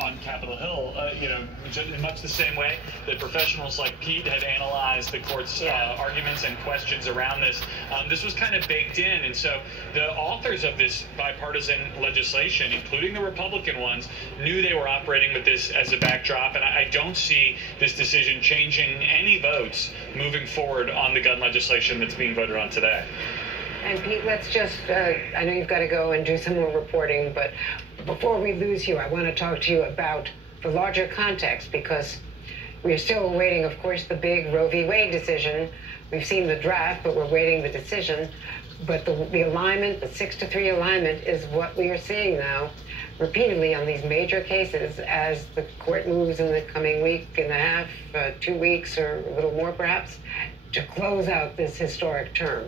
on Capitol Hill, in much the same way that professionals like Pete had analyzed the court's arguments and questions around this. This was kind of baked in, and so the authors of this bipartisan legislation, including the Republican ones, knew they were operating with this as a backdrop, and I don't see this decision changing any votes moving forward on the gun legislation that's being voted on today. And Pete, let's just, I know you've got to go and do some more reporting, but before we lose you, I want to talk to you about the larger context, because we're still awaiting, of course, the big Roe v. Wade decision. We've seen the draft, but we're waiting the decision. But the alignment, the 6-3 alignment, is what we are seeing now repeatedly on these major cases as the court moves in the coming week and a half, 2 weeks, or a little more perhaps, to close out this historic term.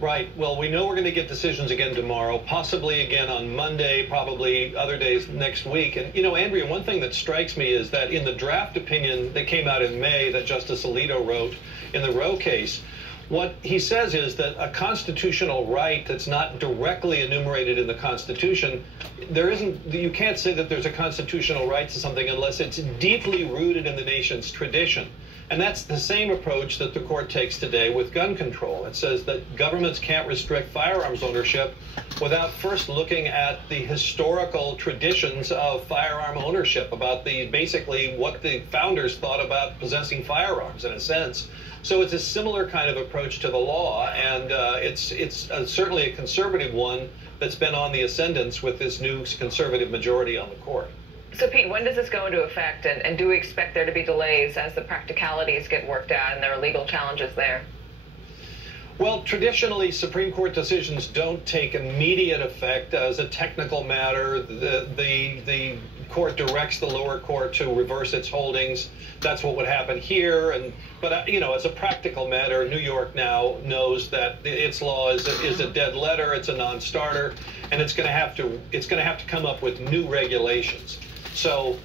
Right. Well, we know we're going to get decisions again tomorrow, possibly again on Monday, probably other days next week. And, Andrea, one thing that strikes me is that in the draft opinion that came out in May that Justice Alito wrote in the Roe case, what he says is that a constitutional right that's not directly enumerated in the Constitution, you can't say that there's a constitutional right to something unless it's deeply rooted in the nation's tradition. And that's the same approach that the court takes today with gun control. It says that governments can't restrict firearms ownership without first looking at the historical traditions of firearm ownership, about basically what the founders thought about possessing firearms, in a sense. So it's a similar kind of approach to the law, and it's certainly a conservative one that's been on the ascendance with this new conservative majority on the court. So, Pete, when does this go into effect, and do we expect there to be delays as the practicalities get worked out and there are legal challenges there? Well, traditionally, Supreme Court decisions don't take immediate effect as a technical matter. The court directs the lower court to reverse its holdings. That's what would happen here. But as a practical matter, New York now knows that its law is a dead letter. It's a non-starter, and it's going to have to come up with new regulations. So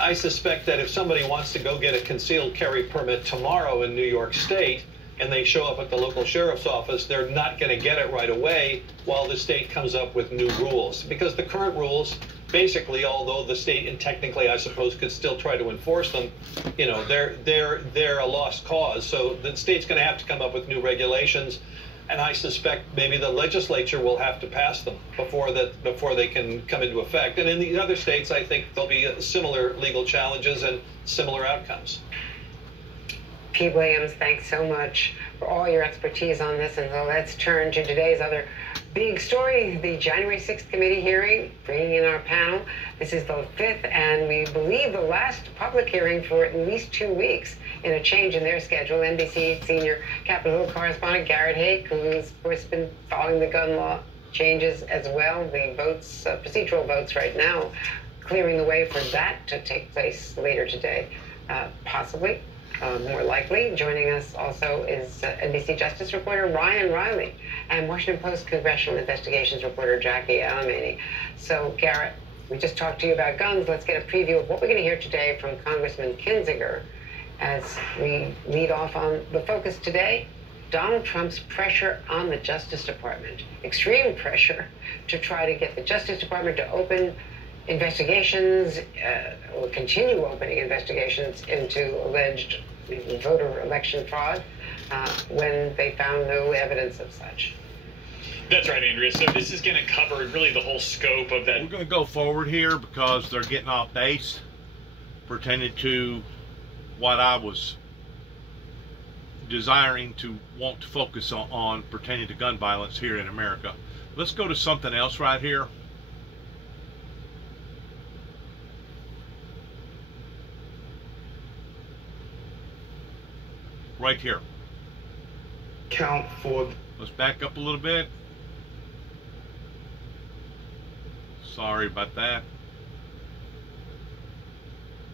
I suspect that if somebody wants to go get a concealed carry permit tomorrow in New York State and they show up at the local sheriff's office, they're not going to get it right away while the state comes up with new rules. Because the current rules, basically, although the state, and technically I suppose, could still try to enforce them, they're a lost cause. So the state's going to have to come up with new regulations. And I suspect maybe the legislature will have to pass them before they can come into effect. And in the other states, I think there'll be similar legal challenges and similar outcomes. Pete Williams, thanks so much for all your expertise on this. And so let's turn to today's other big story, the January 6th committee hearing, bringing in our panel. This is the 5th and we believe the last public hearing for at least 2 weeks in a change in their schedule. NBC senior Capitol Hill correspondent Garrett Haake, who's, of course, been following the gun law changes as well, the votes, procedural votes right now, clearing the way for that to take place later today, possibly. More likely. Joining us also is NBC Justice reporter Ryan Riley and Washington Post congressional investigations reporter Jackie Alemany. So, Garrett, we just talked to you about guns. Let's get a preview of what we're going to hear today from Congressman Kinzinger as we lead off on the focus today. Donald Trump's pressure on the Justice Department, extreme pressure to try to get the Justice Department to open investigations or continue opening investigations into alleged voter election fraud when they found no evidence of such. That's right, Andrea. So this is going to cover really the whole scope of that. We're going to go forward here because they're getting off base pertaining to what I was desiring to want to focus on pertaining to gun violence here in America. Let's go to something else right here. Right here. Count for. Let's back up a little bit. Sorry about that.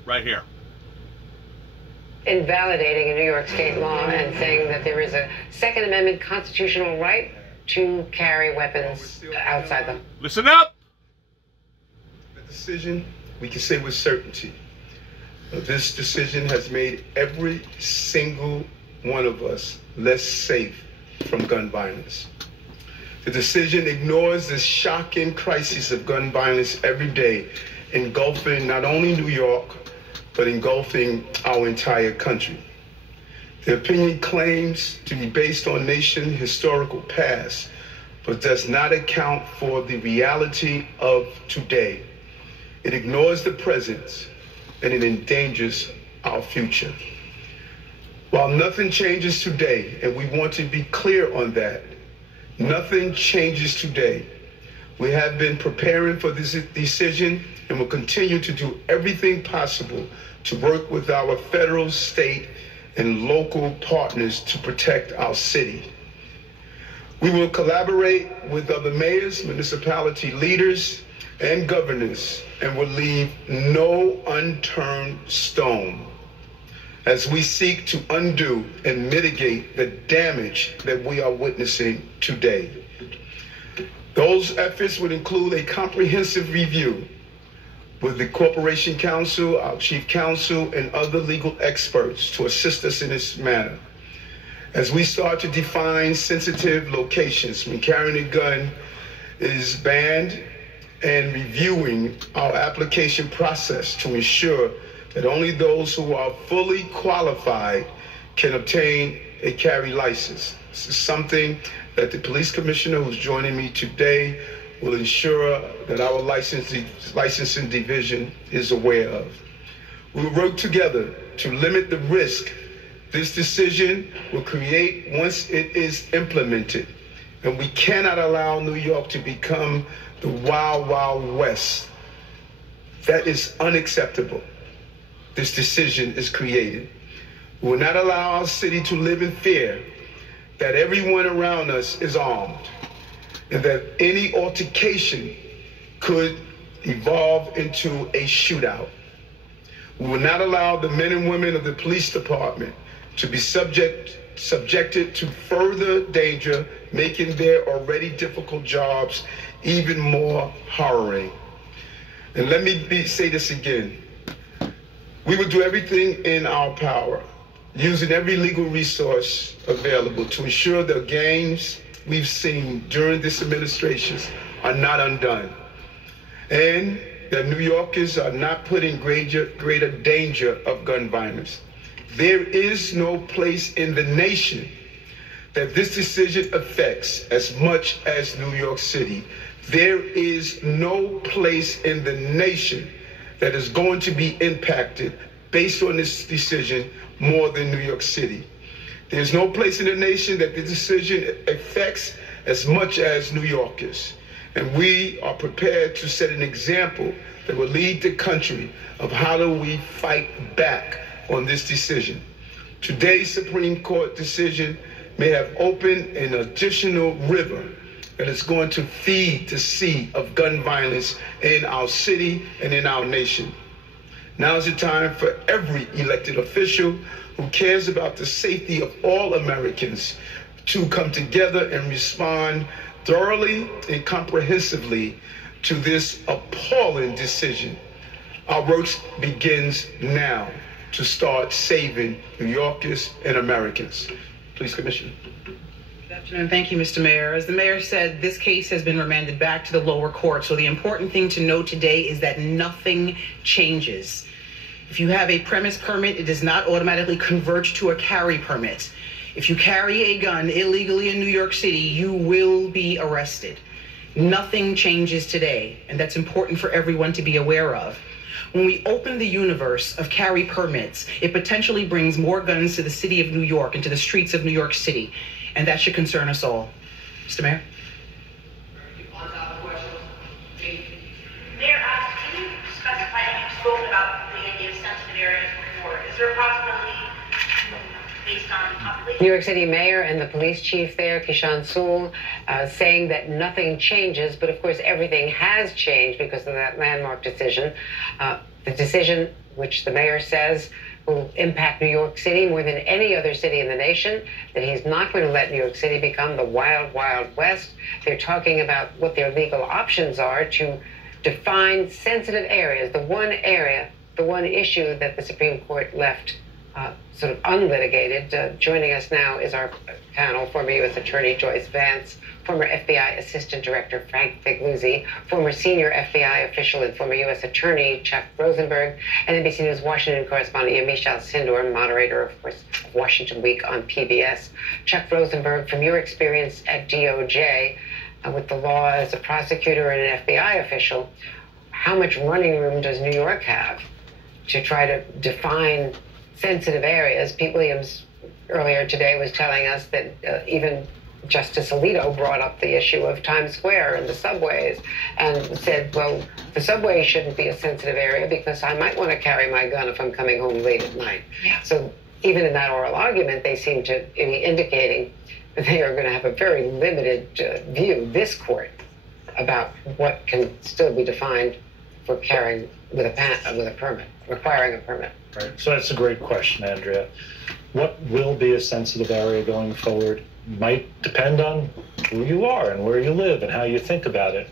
Right here. Invalidating a New York state law and saying that there is a Second Amendment constitutional right to carry weapons outside them. Listen up! The decision, we can say with certainty, this decision has made every single one of us less safe from gun violence. The decision ignores the shocking crisis of gun violence every day engulfing not only New York, but engulfing our entire country. The opinion claims to be based on nation's historical past, but does not account for the reality of today. It ignores the present, and it endangers our future. While nothing changes today, and we want to be clear on that, nothing changes today. We have been preparing for this decision and will continue to do everything possible to work with our federal, state, and local partners to protect our city. We will collaborate with other mayors, municipality leaders, and governors, and will leave no unturned stone as we seek to undo and mitigate the damage that we are witnessing today. Those efforts would include a comprehensive review with the Corporation Counsel, our Chief Counsel, and other legal experts to assist us in this matter. As we start to define sensitive locations when carrying a gun is banned, and reviewing our application process to ensure that only those who are fully qualified can obtain a carry license. This is something that the police commissioner who's joining me today will ensure that our licensing division is aware of. We will work together to limit the risk this decision will create once it is implemented. And we cannot allow New York to become the Wild Wild West. That is unacceptable. This decision is created. We will not allow our city to live in fear that everyone around us is armed and that any altercation could evolve into a shootout. We will not allow the men and women of the police department to be subjected to further danger, making their already difficult jobs even more harrowing. And let me say this again. We will do everything in our power, using every legal resource available to ensure the gains we've seen during this administration are not undone, and that New Yorkers are not put in greater danger of gun violence. There is no place in the nation that this decision affects as much as New York City. There is no place in the nation that is going to be impacted based on this decision more than New York City. There's no place in the nation that the decision affects as much as New Yorkers. And we are prepared to set an example that will lead the country of how do we fight back on this decision. Today's Supreme Court decision may have opened an additional river that is going to feed the sea of gun violence in our city and in our nation. Now is the time for every elected official who cares about the safety of all Americans to come together and respond thoroughly and comprehensively to this appalling decision. Our work begins now to start saving New Yorkers and Americans. Please, Commissioner. Good afternoon. Thank you, Mr. Mayor. As the mayor said, this case has been remanded back to the lower court. So the important thing to note today is that nothing changes. If you have a premise permit, it does not automatically convert to a carry permit. If you carry a gun illegally in New York City, you will be arrested. Nothing changes today, and that's important for everyone to be aware of. When we open the universe of carry permits, it potentially brings more guns to the city of New York and to the streets of New York City, and that should concern us all. Mr. Mayor? Mayor, can you specify, you've spoken about the idea of sensitive areas before. Is there a possibility based on population? New York City Mayor and the police chief there, Keechant Sewell, saying that nothing changes, but of course everything has changed because of that landmark decision. The decision, which the mayor says will impact New York City more than any other city in the nation, that he's not going to let New York City become the Wild Wild West. They're talking about what their legal options are to define sensitive areas, the one area, the one issue that the Supreme Court left sort of unlitigated. Joining us now is our panel, former U.S. Attorney Joyce Vance, former FBI Assistant Director Frank Figliuzzi, former senior FBI official and former U.S. Attorney Chuck Rosenberg, and NBC News Washington correspondent Yamiche Alcindor, moderator, of course, of Washington Week on PBS. Chuck Rosenberg, from your experience at DOJ with the law as a prosecutor and an FBI official, how much running room does New York have to try to define sensitive areas? Pete Williams earlier today was telling us that even Justice Alito brought up the issue of Times Square and the subways and said, well, the subway shouldn't be a sensitive area because I might want to carry my gun if I'm coming home late at night. Yeah. So even in that oral argument, they seem to be indicating that they are going to have a very limited view, this court, about what can still be defined for carrying with a permit, requiring a permit. Right. So that's a great question, Andrea. What will be a sensitive area going forward might depend on who you are and where you live and how you think about it.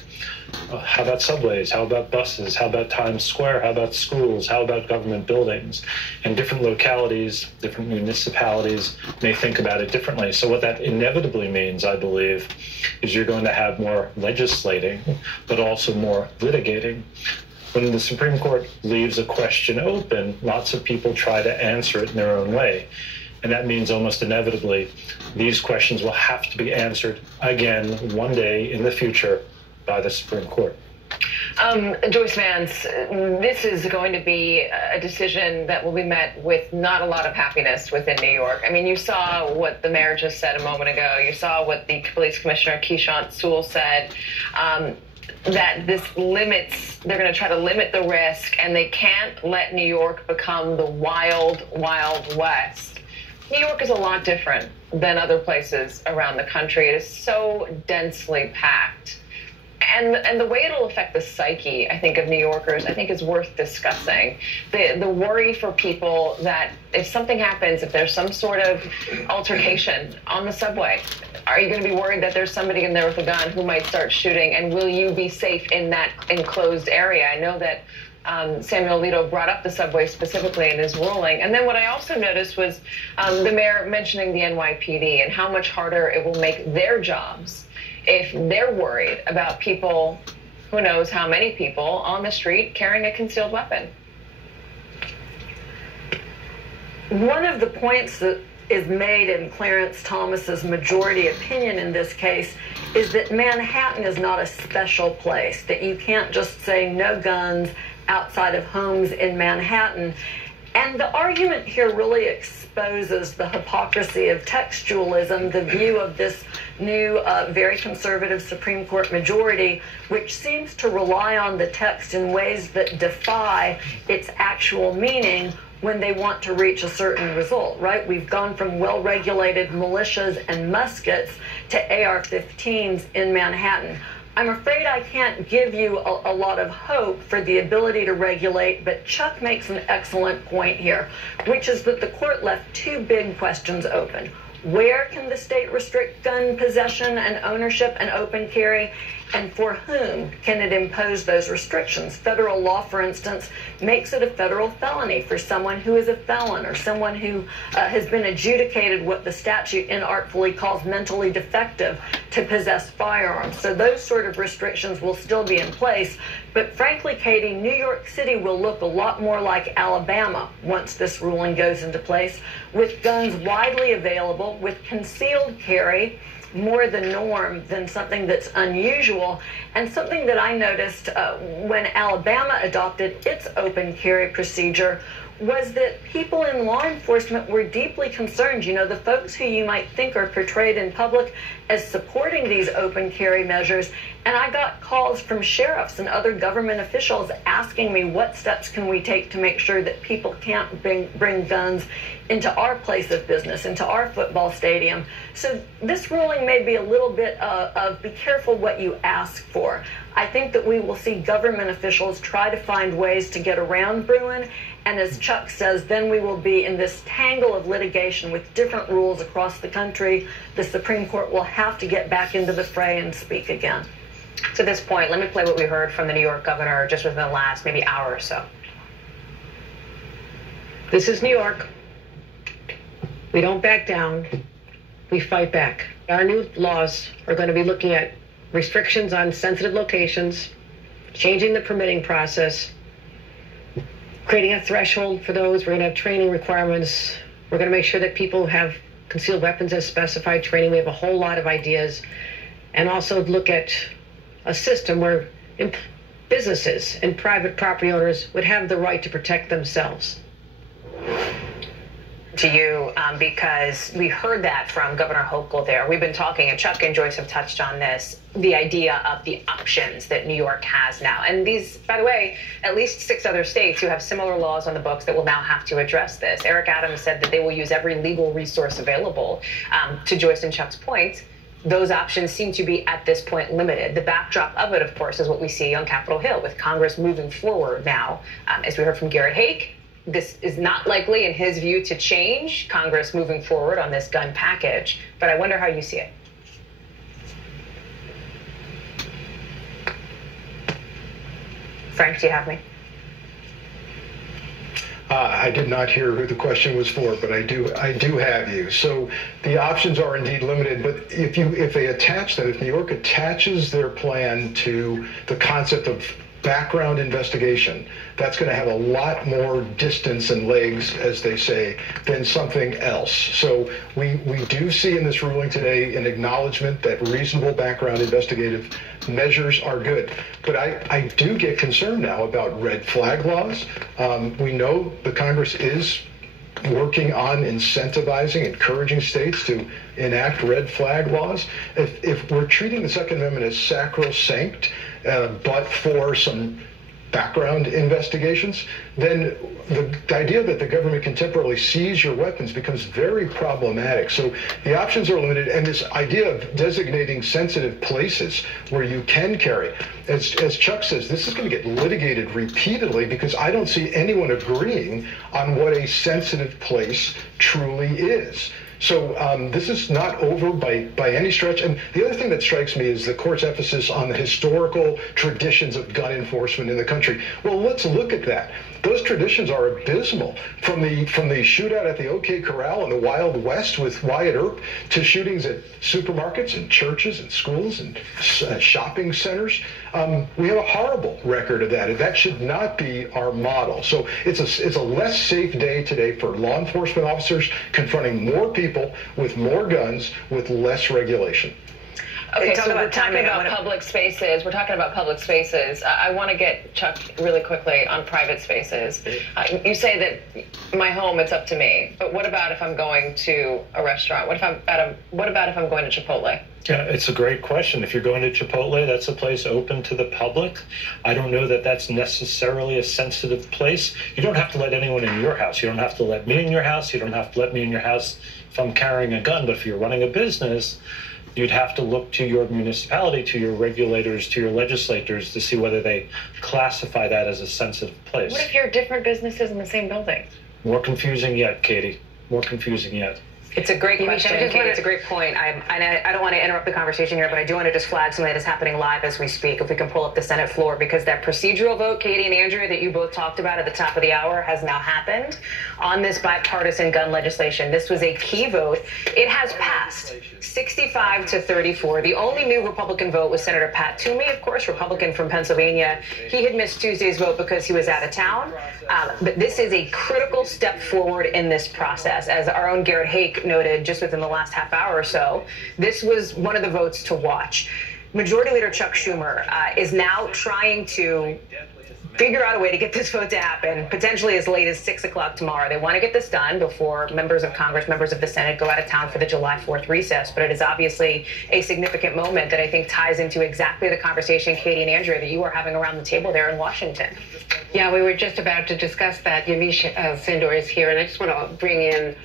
How about subways? How about buses? How about Times Square? How about schools? How about government buildings? And different localities, different municipalities may think about it differently. So what that inevitably means, I believe, is you're going to have more legislating, but also more litigating. When the Supreme Court leaves a question open, lots of people try to answer it in their own way. And that means almost inevitably these questions will have to be answered again one day in the future by the Supreme Court. Joyce Vance, this is going to be a decision that will be met with not a lot of happiness within New York. I mean, you saw what the mayor just said a moment ago. You saw what the police commissioner, Keechant Sewell, said. That this limits, they're going to try to limit the risk, and they can't let New York become the wild, wild west. New York is a lot different than other places around the country. It is so densely packed. And the way it'll affect the psyche, I think, of New Yorkers, I think is worth discussing. The worry for people that if something happens, if there's some sort of altercation on the subway, are you going to be worried that there's somebody in there with a gun who might start shooting? And will you be safe in that enclosed area? I know that Samuel Alito brought up the subway specifically in his ruling. And then what I also noticed was the mayor mentioning the NYPD and how much harder it will make their jobs if they're worried about people, who knows how many people, on the street carrying a concealed weapon. One of the points that is made in Clarence Thomas's majority opinion in this case is that Manhattan is not a special place, that you can't just say no guns outside of homes in Manhattan. And the argument here really exposes the hypocrisy of textualism, the view of this new, very conservative Supreme Court majority, which seems to rely on the text in ways that defy its actual meaning when they want to reach a certain result, right? We've gone from well-regulated militias and muskets to AR-15s in Manhattan. I'm afraid I can't give you a lot of hope for the ability to regulate, but Chuck makes an excellent point here, which is that the court left two big questions open. Where can the state restrict gun possession and ownership and open carry? And for whom can it impose those restrictions? Federal law, for instance, makes it a federal felony for someone who is a felon or someone who has been adjudicated what the statute inartfully calls mentally defective to possess firearms. So those sort of restrictions will still be in place. But frankly, Katie, New York City will look a lot more like Alabama once this ruling goes into place, with guns widely available, with concealed carry more the norm than something that's unusual. And something that I noticed when Alabama adopted its open carry procedure was that people in law enforcement were deeply concerned. You know, the folks who you might think are portrayed in public as supporting these open carry measures. And I got calls from sheriffs and other government officials asking me, what steps can we take to make sure that people can't bring guns into our place of business, into our football stadium? So this ruling may be a little bit of be careful what you ask for. I think that we will see government officials try to find ways to get around Bruen. And as Chuck says, then we will be in this tangle of litigation with different rules across the country. The Supreme Court will have to get back into the fray and speak again. To this point, let me play what we heard from the New York governor just within the last maybe hour or so. This is New York. We don't back down. We fight back. Our new laws are going to be looking at restrictions on sensitive locations, changing the permitting process, creating a threshold for those. We're going to have training requirements. We're going to make sure that people have concealed weapons as specified training. We have a whole lot of ideas. And also look at a system where businesses and private property owners would have the right to protect themselves. To you, because we heard that from Governor Hochul there. We've been talking, and Chuck and Joyce have touched on this, the idea of the options that New York has now. And these, by the way, at least 6 other states who have similar laws on the books that will now have to address this. Eric Adams said that they will use every legal resource available. To Joyce and Chuck's point, those options seem to be, at this point, limited. The backdrop of it, of course, is what we see on Capitol Hill, with Congress moving forward now. As we heard from Garrett Haake, this is not likely, in his view, to change, Congress moving forward on this gun package. But I wonder how you see it. Frank, do you have me? I did not hear who the question was for, but I do have you. So the options are indeed limited, but if they attach that, if New York attaches their plan to the concept of background investigation, that's going to have a lot more distance and legs, as they say, than something else. So we do see in this ruling today an acknowledgement that reasonable background investigative measures are good. But I do get concerned now about red flag laws. We know the Congress is working on incentivizing, encouraging states to enact red flag laws. If we're treating the Second Amendment as sacrosanct, but for some background investigations, then the idea that the government can temporarily seize your weapons becomes very problematic. So the options are limited, and this idea of designating sensitive places where you can carry, as Chuck says, this is going to get litigated repeatedly because I don't see anyone agreeing on what a sensitive place truly is. So this is not over by any stretch. And the other thing that strikes me is the court's emphasis on the historical traditions of gun enforcement in the country. Well, let's look at that. Those traditions are abysmal. From the shootout at the OK Corral in the Wild West with Wyatt Earp to shootings at supermarkets and churches and schools and shopping centers. We have a horrible record of that, and that should not be our model. So it's a less safe day today for law enforcement officers confronting more people with more guns with less regulation. Okay, so we're talking about public spaces. We're talking about public spaces. I want to get Chuck really quickly on private spaces. You say that my home, it's up to me. But what about if I'm going to a restaurant? What about if I'm going to Chipotle? Yeah, it's a great question. If you're going to Chipotle, that's a place open to the public. I don't know that that's necessarily a sensitive place. You don't have to let anyone in your house. You don't have to let me in your house. You don't have to let me in your house if I'm carrying a gun. But if you're running a business, you'd have to look to your municipality, to your regulators, to your legislators to see whether they classify that as a sensitive place. What if you're different businesses in the same building? More confusing yet, Katie. More confusing yet. It's a great question, Katie. It's a great point. I don't want to interrupt the conversation here, but I do want to just flag something that is happening live as we speak, if we can pull up the Senate floor, because that procedural vote, Katie and Andrea, that you both talked about at the top of the hour has now happened on this bipartisan gun legislation. This was a key vote. It has passed 65 to 34. The only new Republican vote was Senator Pat Toomey, of course, Republican from Pennsylvania. He had missed Tuesday's vote because he was out of town. But this is a critical step forward in this process. As our own Garrett Haake noted just within the last half hour or so, this was one of the votes to watch. Majority Leader Chuck Schumer is now trying to figure out a way to get this vote to happen, potentially as late as 6 o'clock tomorrow. They want to get this done before members of Congress, members of the Senate go out of town for the July 4th recess. But it is obviously a significant moment that I think ties into exactly the conversation, Katie and Andrea, that you were having around the table there in Washington. Yeah, we were just about to discuss that. Yamiche Sindor is here, and I just want to bring in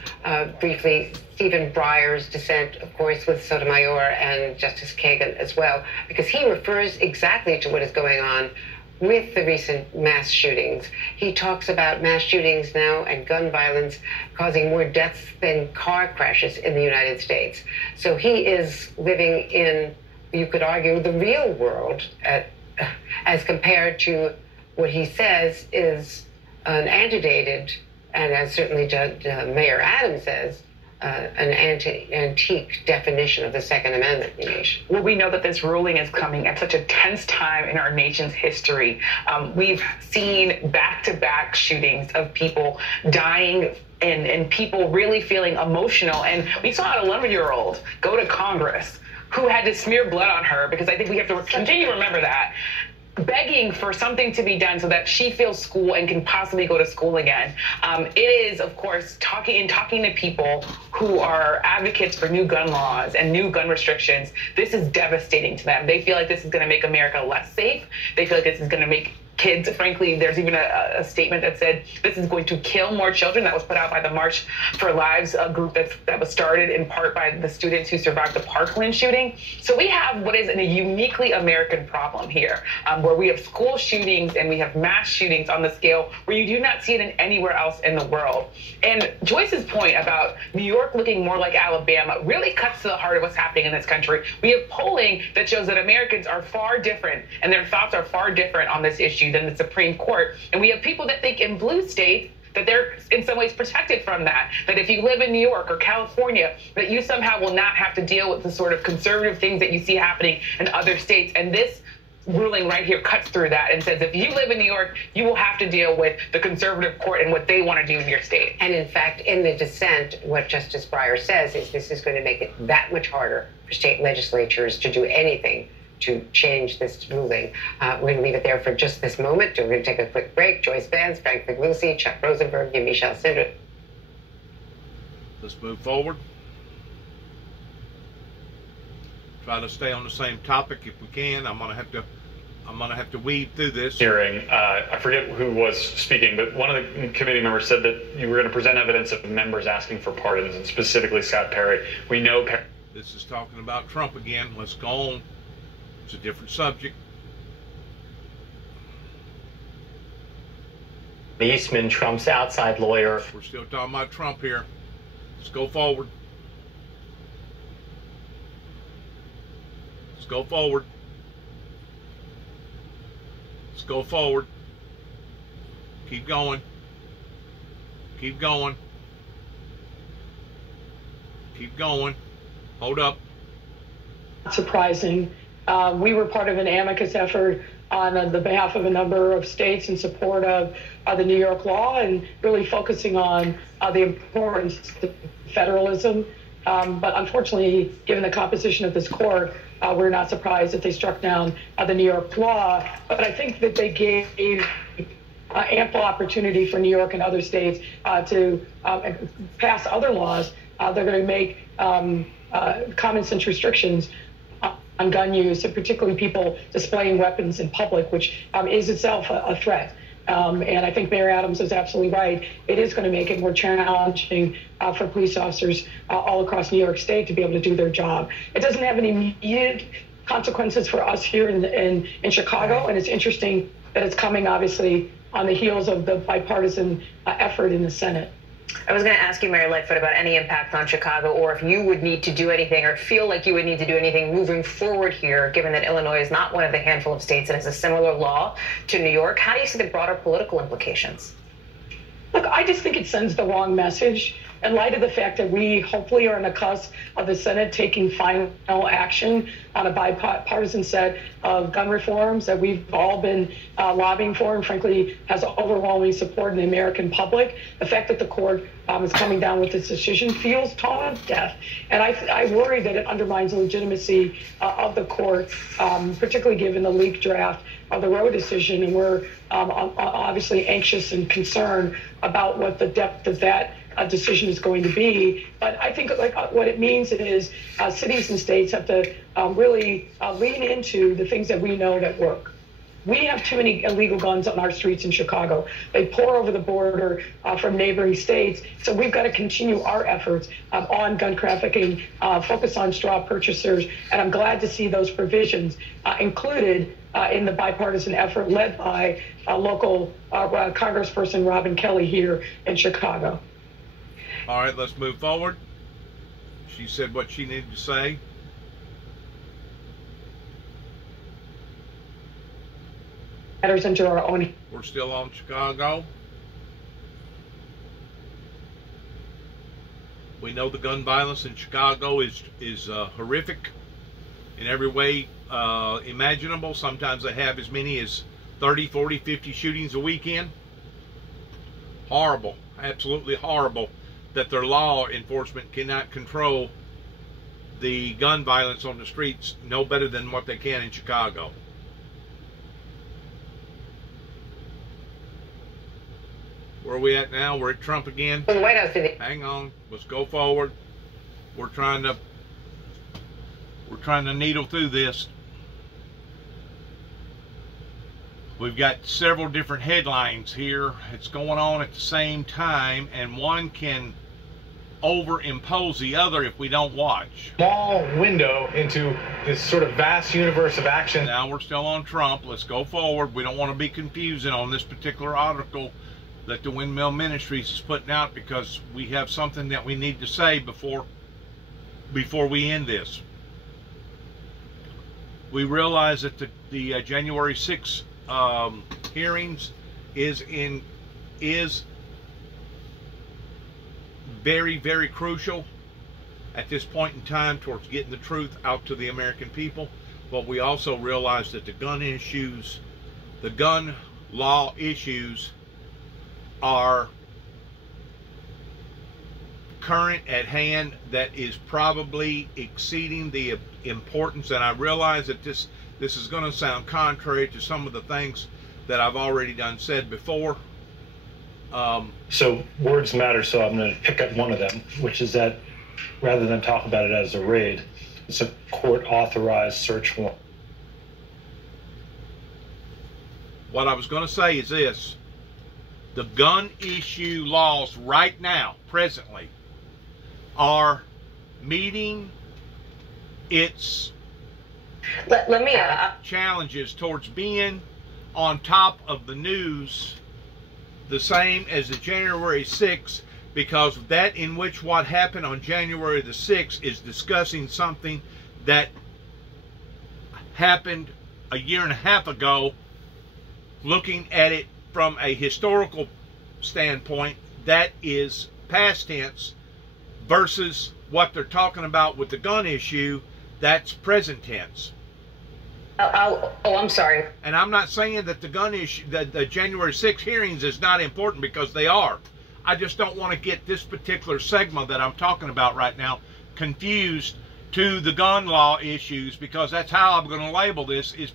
briefly Stephen Breyer's dissent, of course, with Sotomayor and Justice Kagan as well, because he refers exactly to what is going on with the recent mass shootings. He talks about mass shootings now and gun violence causing more deaths than car crashes in the United States. So he is living in, you could argue, the real world as compared to what he says is an antedated, and as certainly Mayor Adams says, antique definition of the Second Amendment, Yamiche? Well, we know that this ruling is coming at such a tense time in our nation's history. We've seen back-to-back shootings of people dying and people really feeling emotional. And we saw an 11-year-old go to Congress who had to smear blood on her, because I think we have to continue to remember that, begging for something to be done so that she feels school and can possibly go to school again. It is, of course, talking to people who are advocates for new gun laws and new gun restrictions. This is devastating to them. They feel like this is going to make America less safe. They feel like this is going to make kids, frankly, there's even a statement that said this is going to kill more children. That was put out by the March for Lives, a group that was started in part by the students who survived the Parkland shooting. So we have what is a uniquely American problem here, where we have school shootings and we have mass shootings on the scale where you do not see it in anywhere else in the world. And Joyce's point about New York looking more like Alabama really cuts to the heart of what's happening in this country. We have polling that shows that Americans are far different and their thoughts are far different on this issue than the Supreme Court. And we have people that think in blue states that they're in some ways protected from that if you live in New York or California, that you somehow will not have to deal with the sort of conservative things that you see happening in other states. And this ruling right here cuts through that and says if you live in New York, you will have to deal with the conservative court and what they want to do in your state. And in fact, in the dissent, what Justice Breyer says is this is going to make it that much harder for state legislatures to do anything to change this ruling. We're going to leave it there for just this moment. We're going to take a quick break. Joyce Vance, Frank Figliuzzi, Chuck Rosenberg, and Michelle Sindra. Let's move forward. Try to stay on the same topic if we can. I'm gonna have to weave through this hearing. I forget who was speaking, but one of the committee members said that you were going to present evidence of members asking for pardons, and specifically Scott Perry. We know this is talking about Trump again. Let's go on. It's a different subject. Eastman, Trump's outside lawyer. We're still talking about Trump here. Let's go forward. Let's go forward. Let's go forward. Keep going. Keep going. Keep going. Hold up. Surprising. We were part of an amicus effort on the behalf of a number of states in support of the New York law and really focusing on the importance of federalism. But unfortunately, given the composition of this court, we're not surprised that they struck down the New York law. But I think that they gave ample opportunity for New York and other states to pass other laws. They're going to make common sense restrictions on gun use, and particularly people displaying weapons in public, which is itself a threat. And I think Mayor Adams is absolutely right. It is going to make it more challenging for police officers all across New York State to be able to do their job. It doesn't have any immediate consequences for us here in Chicago, and it's interesting that it's coming, obviously, on the heels of the bipartisan effort in the Senate. I was going to ask you, Mayor Lightfoot, about any impact on Chicago, or if you would need to do anything or feel like you would need to do anything moving forward here, given that Illinois is not one of the handful of states that has a similar law to New York. How do you see the broader political implications? Look, I just think it sends the wrong message in light of the fact that we hopefully are on the cusp of the Senate taking final action on a bipartisan set of gun reforms that we've all been lobbying for, and frankly has overwhelming support in the American public. The fact that the court is coming down with this decision feels tone deaf, and I worry that it undermines the legitimacy of the court, particularly given the leaked draft of the Roe decision, and we're obviously anxious and concerned about what the depth of that decision is going to be. But I think what it means is cities and states have to really lean into the things that we know that work. We have too many illegal guns on our streets in Chicago. They pour over the border from neighboring states. So we've got to continue our efforts on gun trafficking, focus on straw purchasers. And I'm glad to see those provisions included in the bipartisan effort led by local Congressperson Robin Kelly here in Chicago. All right, let's move forward. She said what she needed to say. Matters into our own. We're still on Chicago. We know the gun violence in Chicago is horrific in every way imaginable. Sometimes they have as many as 30, 40, 50 shootings a weekend. Horrible, absolutely horrible that their law enforcement cannot control the gun violence on the streets no better than what they can in Chicago. Where are we at now? We're at Trump again. Well, the White House did. Hang on. Let's go forward. We're trying to needle through this. We've got several different headlines here. It's going on at the same time, and one can overimpose the other if we don't watch. Small window into this sort of vast universe of action. Now we're still on Trump. Let's go forward. We don't want to be confusing on this particular article that the Windmill Ministries is putting out, because we have something that we need to say before we end this. We realize that the January 6th hearings is very, very crucial at this point in time towards getting the truth out to the American people. But we also realize that the gun issues, the gun law issues, are current at hand, that is probably exceeding the importance. And I realize that this is going to sound contrary to some of the things that I've already said before. So words matter, so I'm going to pick up one of them, which is that rather than talk about it as a raid, it's a court-authorized search warrant. What I was going to say is this. The gun issue laws right now, presently, are meeting its challenges towards being on top of the news the same as the January 6th, because that in which what happened on January the 6th is discussing something that happened a year and a half ago. Looking at it from a historical standpoint, that is past tense, versus what they're talking about with the gun issue, that's present tense. I'm sorry. And I'm not saying that the gun issue, the January 6th hearings is not important, because they are. I just don't want to get this particular segment that I'm talking about right now confused to the gun law issues, because that's how I'm going to label this, is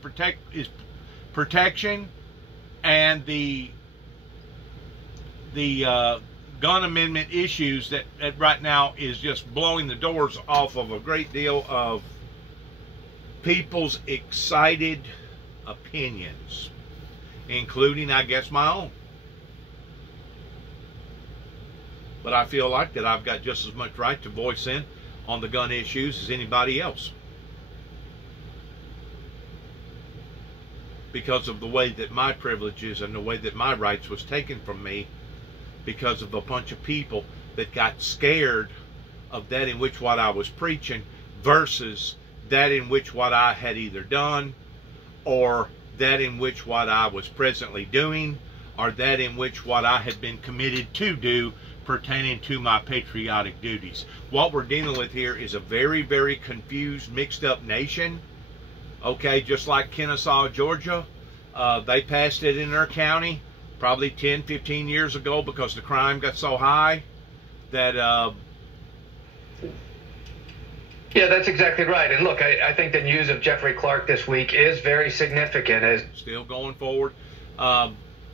protection and the gun amendment issues that right now is just blowing the doors off of a great deal of people's excited opinions, including, I guess, my own. But I feel like that I've got just as much right to voice in on the gun issues as anybody else, because of the way that my privileges and the way that my rights was taken from me, because of a bunch of people that got scared of that in which what I was preaching versus that in which what I had either done, or that in which what I was presently doing, or that in which what I had been committed to do pertaining to my patriotic duties. What we're dealing with here is a very, very confused, mixed up nation. Okay, just like Kennesaw, Georgia, they passed it in their county probably 10, 15 years ago, because the crime got so high that yeah, that's exactly right. And look, I think the news of Jeffrey Clark this week is very significant. As still going forward,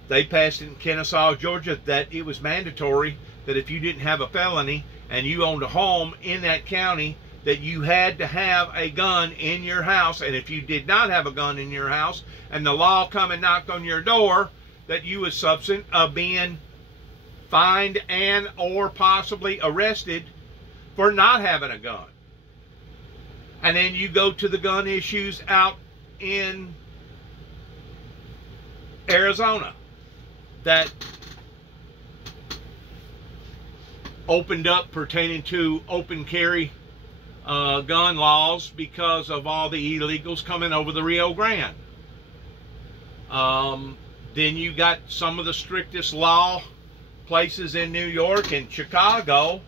they passed in Kennesaw, Georgia, that it was mandatory that if you didn't have a felony and you owned a home in that county, that you had to have a gun in your house. And if you did not have a gun in your house and the law come and knocked on your door, that you was subject of being fined and or possibly arrested for not having a gun. And then you go to the gun issues out in Arizona that opened up pertaining to open carry gun laws because of all the illegals coming over the Rio Grande. Then you got some of the strictest law places in New York and Chicago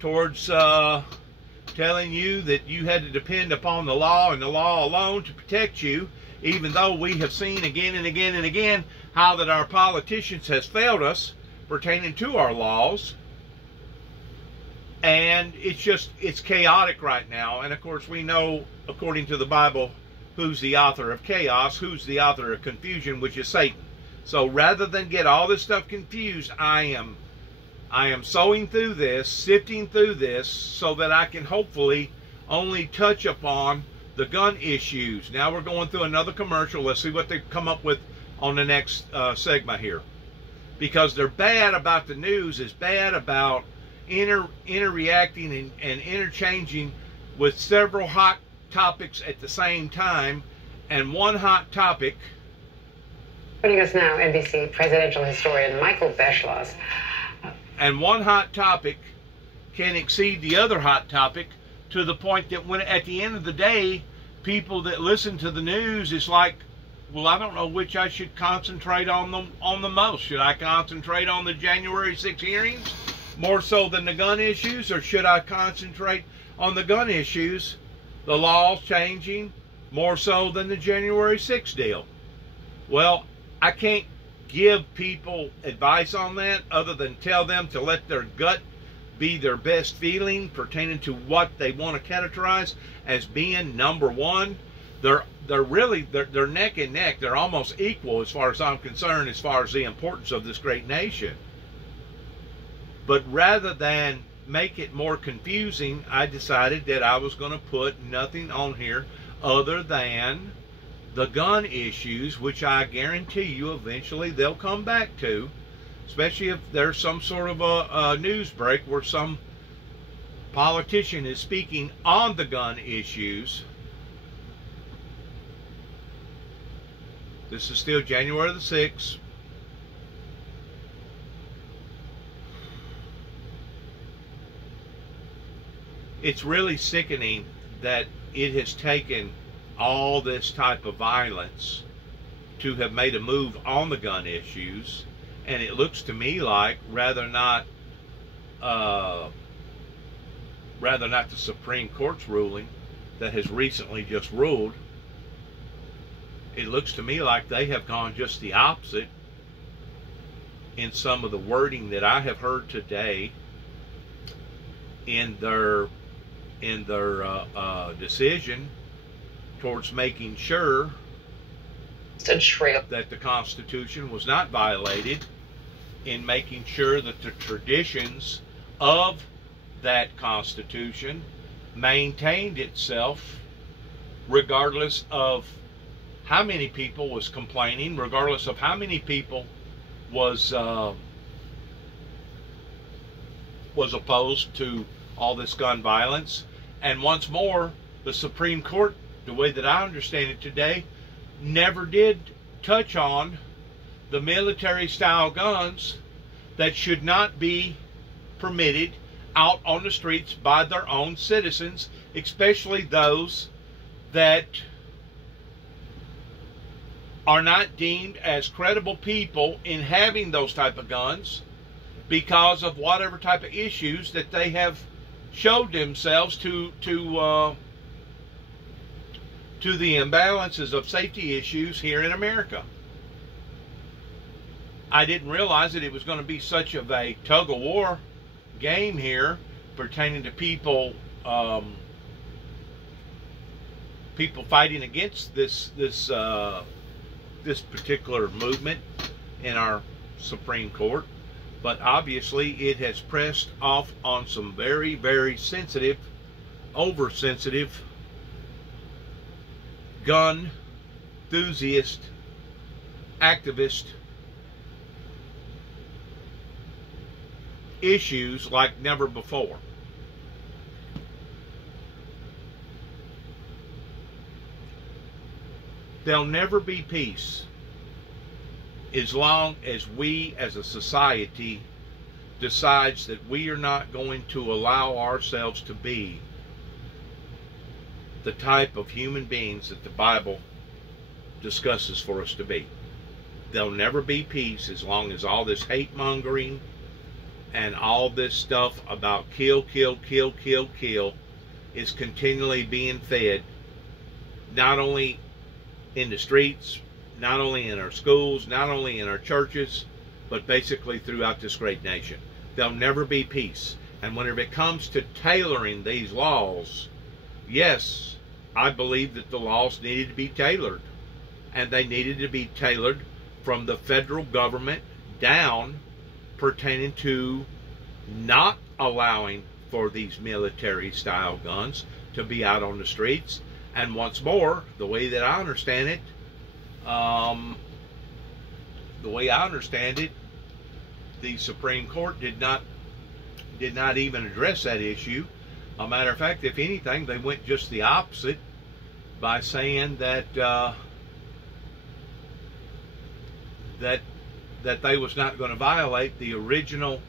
towards telling you that you had to depend upon the law and the law alone to protect you, even though we have seen again and again and again how that our politicians has failed us pertaining to our laws. And it's chaotic right now. And of course we know, according to the Bible, who's the author of chaos, who's the author of confusion, which is Satan. So rather than get all this stuff confused, I am sowing through this, sifting through this, so that I can hopefully only touch upon the gun issues. Now we're going through another commercial. Let's see what they come up with on the next segment here. Because they're bad about the news, is bad about interreacting and interchanging with several hot topics at the same time. And one hot topic. Joining us now, NBC presidential historian Michael Beschloss. And one hot topic can exceed the other hot topic to the point that when at the end of the day, people that listen to the news is like, well, I don't know which I should concentrate on the most. Should I concentrate on the January 6 hearings more so than the gun issues, or should I concentrate on the gun issues, the laws changing more so than the January 6 deal? Well, I can't give people advice on that other than tell them to let their gut be their best feeling pertaining to what they want to categorize as being number one. They're neck and neck. They're almost equal as far as I'm concerned, as far as the importance of this great nation. But rather than make it more confusing, I decided that I was going to put nothing on here other than the gun issues, which I guarantee you eventually they'll come back to, especially if there's some sort of a news break where some politician is speaking on the gun issues. This is still January the 6th. It's really sickening that it has taken all this type of violence to have made a move on the gun issues, and it looks to me like rather not the Supreme Court's ruling that has recently just ruled, it looks to me like they have gone just the opposite in some of the wording that I have heard today in their decision towards making sure that the Constitution was not violated, in making sure that the traditions of that Constitution maintained itself regardless of how many people was complaining, regardless of how many people was opposed to all this gun violence. And once more, the Supreme Court, the way that I understand it today, never did touch on the military-style guns that should not be permitted out on the streets by their own citizens, especially those that are not deemed as credible people in having those type of guns because of whatever type of issues that they have showed themselves to the imbalances of safety issues here in America. I didn't realize that it was going to be such of a tug-of-war game here pertaining to people fighting against this particular movement in our Supreme Court. But obviously it has pressed off on some very, very sensitive, oversensitive gun enthusiast, activist issues like never before. There'll never be peace as long as we as a society decides that we are not going to allow ourselves to be the type of human beings that the Bible discusses for us to be. There'll never be peace as long as all this hate mongering, and all this stuff about kill, kill, kill, kill, kill is continually being fed, not only in the streets, not only in our schools, not only in our churches, but basically throughout this great nation. There'll never be peace. And whenever it comes to tailoring these laws, yes, I believe that the laws needed to be tailored. And they needed to be tailored from the federal government down, pertaining to not allowing for these military-style guns to be out on the streets. And once more, the way that I understand it, the Supreme Court did not even address that issue. A matter of fact, if anything, they went just the opposite by saying that that they was not going to violate the original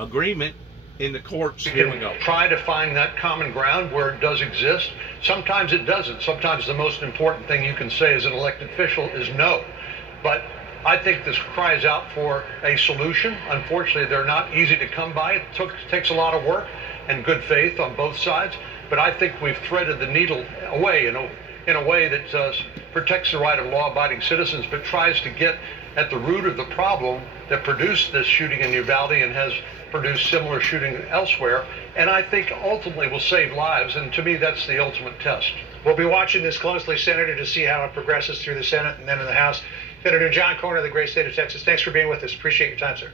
agreement in the courts. Here we go. Try to find that common ground where it does exist. Sometimes it doesn't. Sometimes the most important thing you can say as an elected official is no. But I think this cries out for a solution. Unfortunately, they're not easy to come by. It takes a lot of work and good faith on both sides. But I think we've threaded the needle away in a way that protects the right of law-abiding citizens, but tries to get at the root of the problem that produced this shooting in Uvalde and has produced similar shooting elsewhere, and I think ultimately will save lives, and to me that's the ultimate test. We'll be watching this closely, Senator, to see how it progresses through the Senate and then in the House. Senator John Cornyn of the great state of Texas, thanks for being with us. Appreciate your time, sir.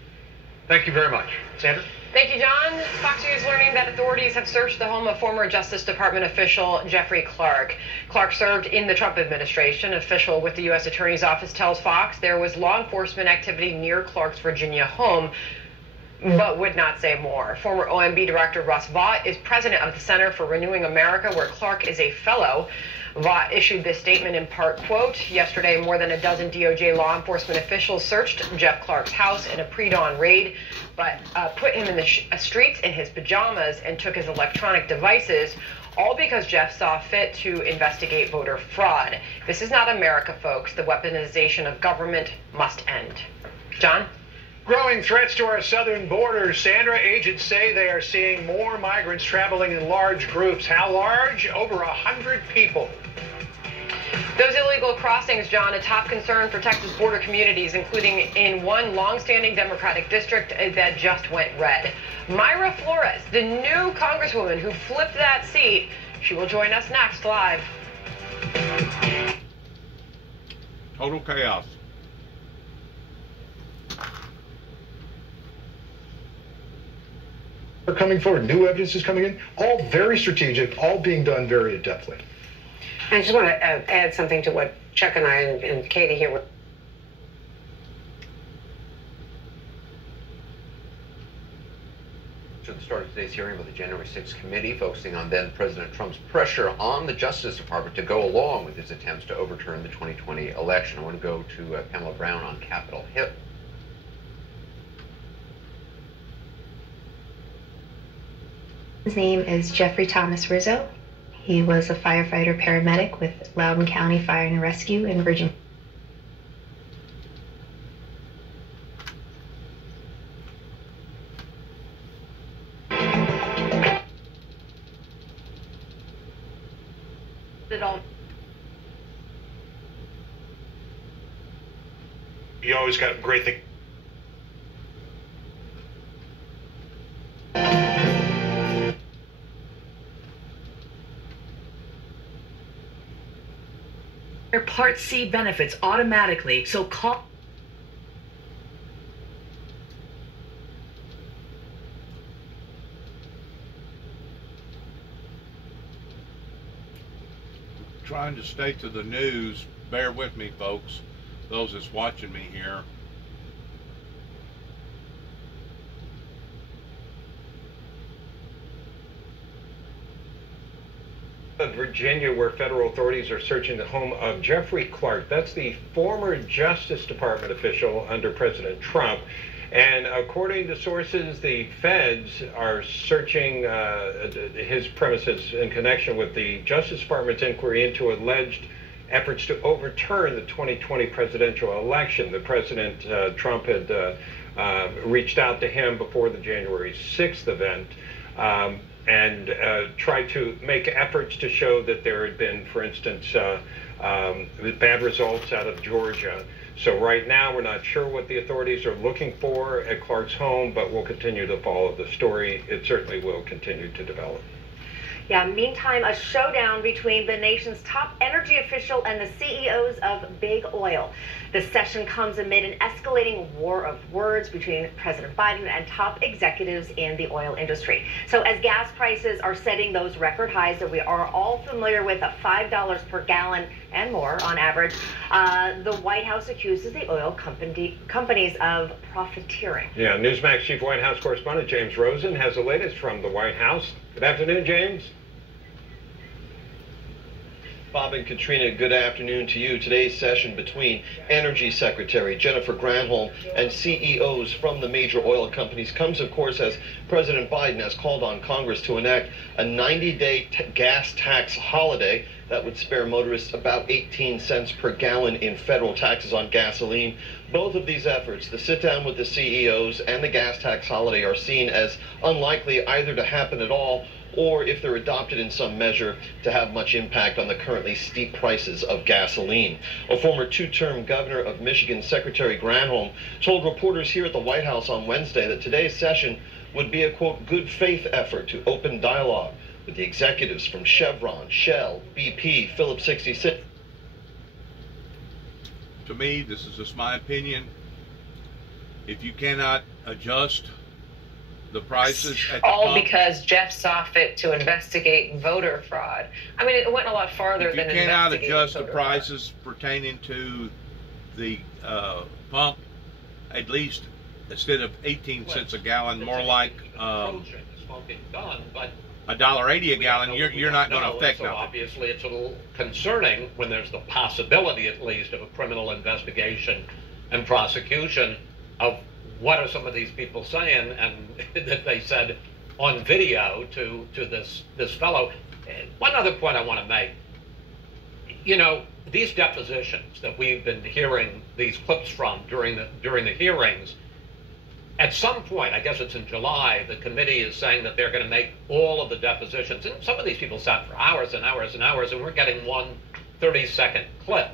Thank you very much. Sandra? Thank you, John. Fox News learning that authorities have searched the home of former Justice Department official Jeffrey Clark. Clark served in the Trump administration. An official with the U.S. Attorney's Office tells Fox there was law enforcement activity near Clark's Virginia home, but would not say more. Former OMB Director Russ Vought is president of the Center for Renewing America, where Clark is a fellow. Vought issued this statement in part, quote, yesterday more than a dozen DOJ law enforcement officials searched Jeff Clark's house in a pre-dawn raid, but put him in the streets in his pajamas and took his electronic devices, all because Jeff saw fit to investigate voter fraud. This is not America, folks. The weaponization of government must end. John? Growing threats to our southern borders. Sandra, agents say they are seeing more migrants traveling in large groups. How large? Over 100 people. Those illegal crossings, John, a top concern for Texas border communities, including in one longstanding Democratic district that just went red. Mayra Flores, the new congresswoman who flipped that seat, she will join us next live. Total chaos. Are coming forward, new evidence is coming in, all very strategic, all being done very adeptly. I just want to add something to what Chuck and I and Katie here were. To the start of today's hearing with the January 6th committee, focusing on then President Trump's pressure on the Justice Department to go along with his attempts to overturn the 2020 election. I want to go to Pamela Brown on Capitol Hill. His name is Jeffrey Thomas Rizzo. He was a firefighter paramedic with Loudoun County Fire and Rescue in Virginia. You always got great things. Their Part C benefits automatically, so call. Trying to stay to the news. Bear with me, folks, those that's watching me here. Virginia, where federal authorities are searching the home of Jeffrey Clark. That's the former Justice Department official under President Trump. And according to sources, the feds are searching his premises in connection with the Justice Department's inquiry into alleged efforts to overturn the 2020 presidential election. The President Trump had reached out to him before the January 6th event and tried to make efforts to show that there had been, for instance, bad results out of Georgia. So right now, we're not sure what the authorities are looking for at Clark's home, but we'll continue to follow the story. It certainly will continue to develop. Yeah, meantime, a showdown between the nation's top energy official and the CEOs of big oil. The session comes amid an escalating war of words between President Biden and top executives in the oil industry. So as gas prices are setting those record highs that we are all familiar with, at $5 per gallon and more on average, the White House accuses the oil companies of profiteering. Yeah, Newsmax Chief White House Correspondent James Rosen has the latest from the White House. Good afternoon, James. Bob and Katrina, good afternoon to you. Today's session between Energy Secretary Jennifer Granholm and CEOs from the major oil companies comes, of course, as President Biden has called on Congress to enact a 90-day gas tax holiday that would spare motorists about 18 cents per gallon in federal taxes on gasoline. Both of these efforts, the sit-down with the CEOs and the gas tax holiday, are seen as unlikely either to happen at all or, if they're adopted in some measure, to have much impact on the currently steep prices of gasoline. A former two-term governor of Michigan, Secretary Granholm, told reporters here at the White House on Wednesday that today's session would be a, quote, good faith effort to open dialogue with the executives from Chevron, Shell, BP, Phillips 66. To me, this is just my opinion. If you cannot adjust the prices at the all pump, because Jeff saw fit to investigate voter fraud. I mean, it went a lot farther if you than cannot investigating adjust the voter prices pertaining to the pump, at least instead of 18 cents a gallon, more like smoking gun, but $1.80 a gallon, you're not going to affect so nothing. obviously it's a little concerning when there's the possibility, at least, of a criminal investigation and prosecution of what are some of these people saying, and that they said on video to this fellow. One other point I want to make. You know, these depositions that we've been hearing these clips from during the hearings, at some point, I guess it's in July, the committee is saying that they're going to make all of the depositions. And some of these people sat for hours and hours and hours, and we're getting one 30-second clip.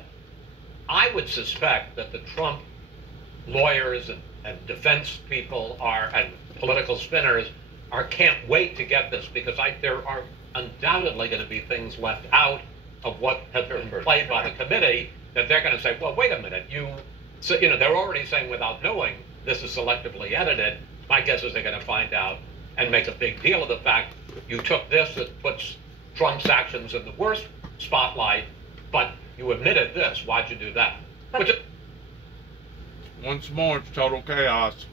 I would suspect that the Trump lawyers and defense people and political spinners can't wait to get this, because there are undoubtedly going to be things left out of what has been played by the committee that they're going to say, well, wait a minute, they're already saying without knowing this is selectively edited. My guess is they're going to find out and make a big deal of the fact you took this that puts Trump's actions in the worst spotlight, but you admitted this. Why'd you do that? Once more, it's total chaos.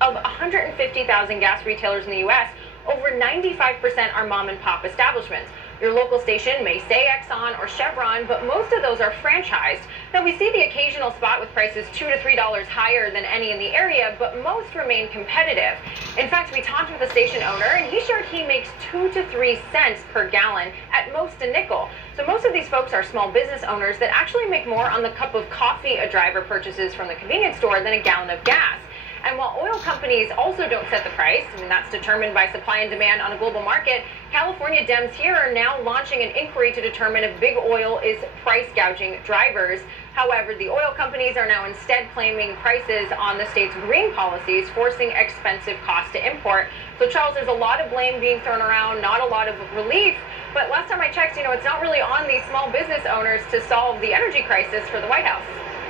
Of 150,000 gas retailers in the U.S., over 95% are mom-and-pop establishments. Your local station may say Exxon or Chevron, but most of those are franchised. Now, we see the occasional spot with prices $2 to $3 higher than any in the area, but most remain competitive. In fact, we talked with a station owner, and he shared he makes 2 to 3 cents per gallon, at most a nickel. So most of these folks are small business owners that actually make more on the cup of coffee a driver purchases from the convenience store than a gallon of gas. And while oil companies also don't set the price, and that's determined by supply and demand on a global market, California Dems here are now launching an inquiry to determine if big oil is price gouging drivers. However, the oil companies are now instead claiming prices on the state's green policies, forcing expensive costs to import. So, Charles, there's a lot of blame being thrown around, not a lot of relief. But last time I checked, it's not really on these small business owners to solve the energy crisis for the White House.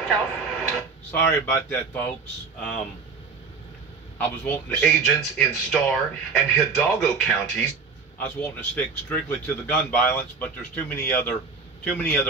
Charles? Sorry about that, folks. I was wanting to agents in Starr and Hidalgo counties. I was wanting to stick strictly to the gun violence, but there's too many other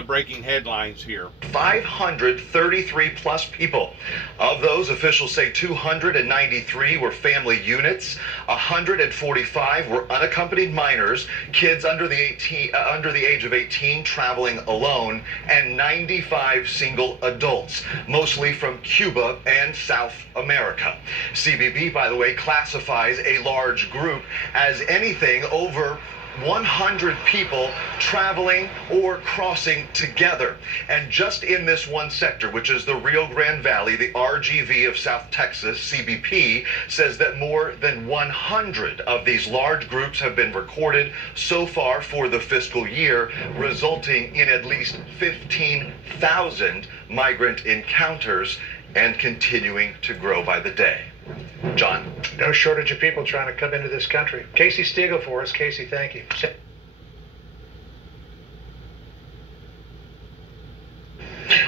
breaking headlines here. 533 plus people. Of those, officials say 293 were family units, 145 were unaccompanied minors, kids under the age of 18 traveling alone, and 95 single adults, mostly from Cuba and South America. CBP, by the way, classifies a large group as anything over 100 people traveling or crossing together. And just in this one sector, which is the Rio Grande Valley, the RGV of South Texas, CBP, says that more than 100 of these large groups have been recorded so far for the fiscal year, resulting in at least 15,000 migrant encounters and continuing to grow by the day. John? No shortage of people trying to come into this country. Casey Stiegel for us. Casey, thank you.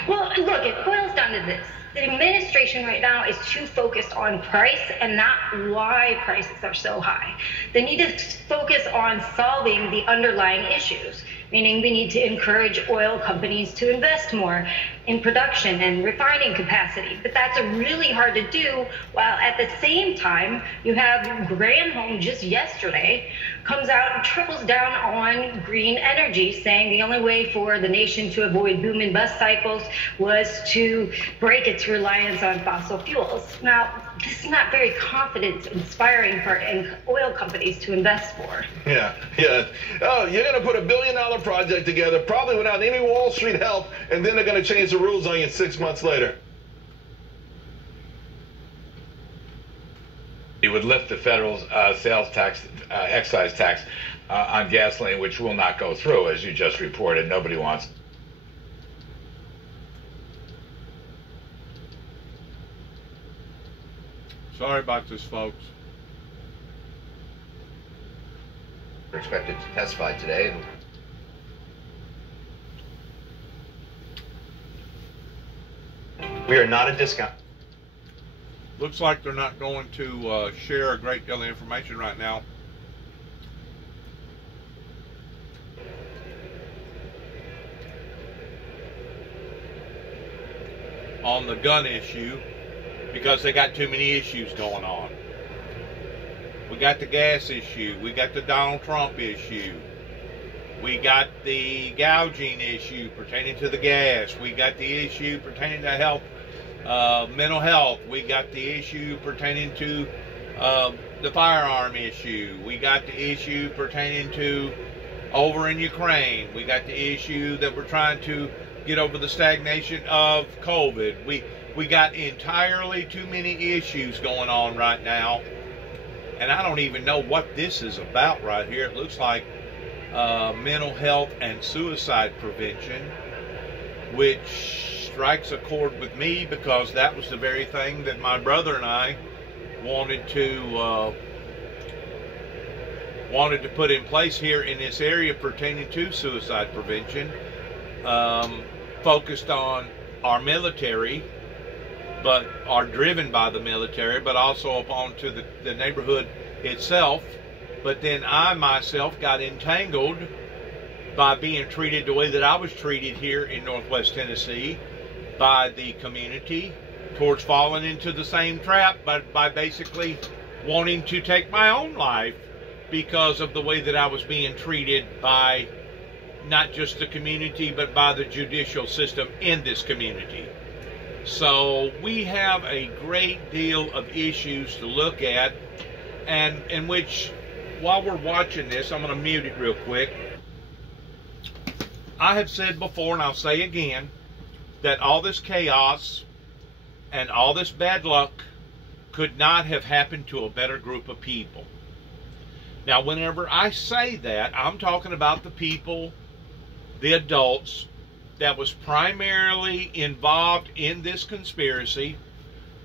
Well, look, it boils down to this. The administration right now is too focused on price and not why prices are so high. They need to focus on solving the underlying issues, meaning we need to encourage oil companies to invest more in production and refining capacity. But that's really hard to do, while at the same time, you have Granholm just yesterday comes out and triples down on green energy, saying the only way for the nation to avoid boom and bust cycles was to break its reliance on fossil fuels. Now, this is not very confidence-inspiring for oil companies to invest for. Yeah. Oh, you're going to put $1 billion project together, probably without any Wall Street help, and then they're going to change the rules on you 6 months later. It would lift the federal sales tax, excise tax on gasoline, which will not go through, as you just reported. Nobody wants. Sorry about this, folks. We're expected to testify today. We are not a discount. Looks like they're not going to share a great deal of information right now. On the gun issue, because they got too many issues going on. We got the gas issue. We got the Donald Trump issue. We got the gouging issue pertaining to the gas. We got the issue pertaining to health, mental health. We got the issue pertaining to the firearm issue. We got the issue pertaining to over in Ukraine. We got the issue that we're trying to get over the stagnation of COVID. We got entirely too many issues going on right now. And I don't even know what this is about right here. It looks like mental health and suicide prevention, which strikes a chord with me because that was the very thing that my brother and I wanted to put in place here in this area pertaining to suicide prevention, focused on our military, but are driven by the military, but also upon to the neighborhood itself. But then I myself got entangled by being treated the way that I was treated here in Northwest Tennessee by the community, towards falling into the same trap, but by basically wanting to take my own life because of the way that I was being treated by not just the community, but by the judicial system in this community. So we have a great deal of issues to look at, and in which, while we're watching this, I'm going to mute it real quick. I have said before, and I'll say again, that all this chaos and all this bad luck could not have happened to a better group of people. Now, whenever I say that, I'm talking about the people, the adults, that was primarily involved in this conspiracy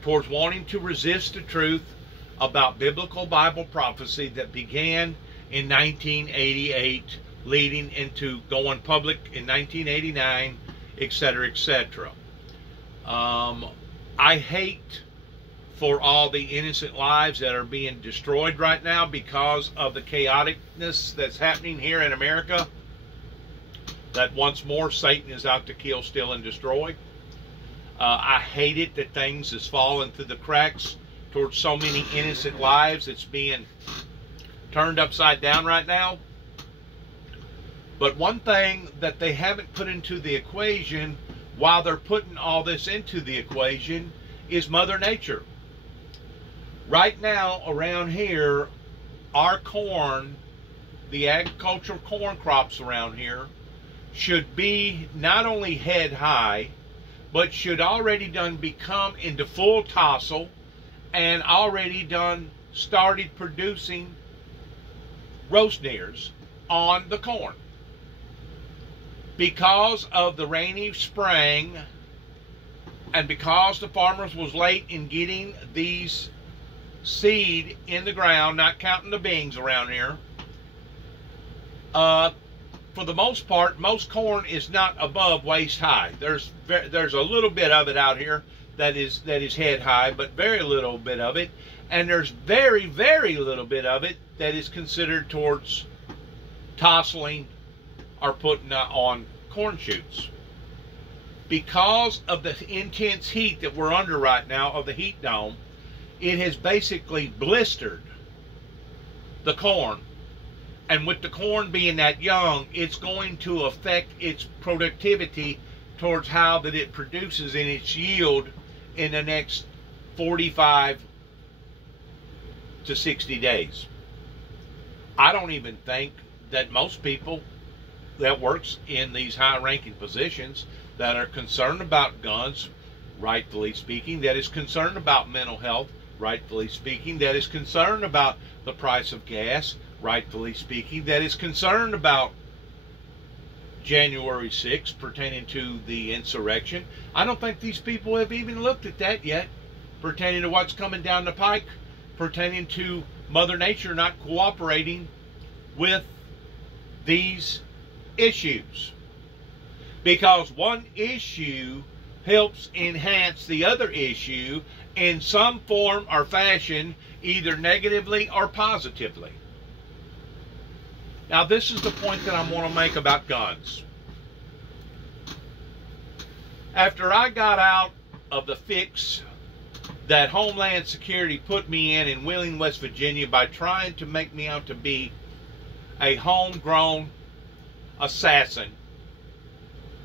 towards wanting to resist the truth about biblical Bible prophecy that began in 1988, leading into going public in 1989, etc., etc. I hate for all the innocent lives that are being destroyed right now because of the chaoticness that's happening here in America. That once more Satan is out to kill, steal, and destroy. I hate it that things is falling through the cracks towards so many innocent lives. It's being turned upside down right now. But one thing that they haven't put into the equation while they're putting all this into the equation is Mother Nature. Right now around here, our corn the agricultural corn crops around here should be not only head high, but should already done become into full tassel and already done started producing roast ears on the corn. Because of the rainy spring and because the farmers was late in getting these seed in the ground, not counting the beans around here, for the most part, most corn is not above waist high. There's a little bit of it out here that is head high, but very little bit of it, and there's very, very little bit of it that is considered towards tasseling or putting on corn shoots. Because of the intense heat that we're under right now of the heat dome, it has basically blistered the corn. And with the corn being that young, it's going to affect its productivity towards how that it produces in its yield in the next 45 to 60 days. I don't even think that most people that works in these high-ranking positions that are concerned about guns, rightfully speaking, that is concerned about mental health, rightfully speaking, that is concerned about the price of gas, rightfully speaking, that is concerned about January 6th pertaining to the insurrection. I don't think these people have even looked at that yet, pertaining to what's coming down the pike, pertaining to Mother Nature not cooperating with these issues. Because one issue helps enhance the other issue in some form or fashion, either negatively or positively. Now, this is the point that I want to make about guns. After I got out of the fix that Homeland Security put me in Wheeling, West Virginia, by trying to make me out to be a homegrown assassin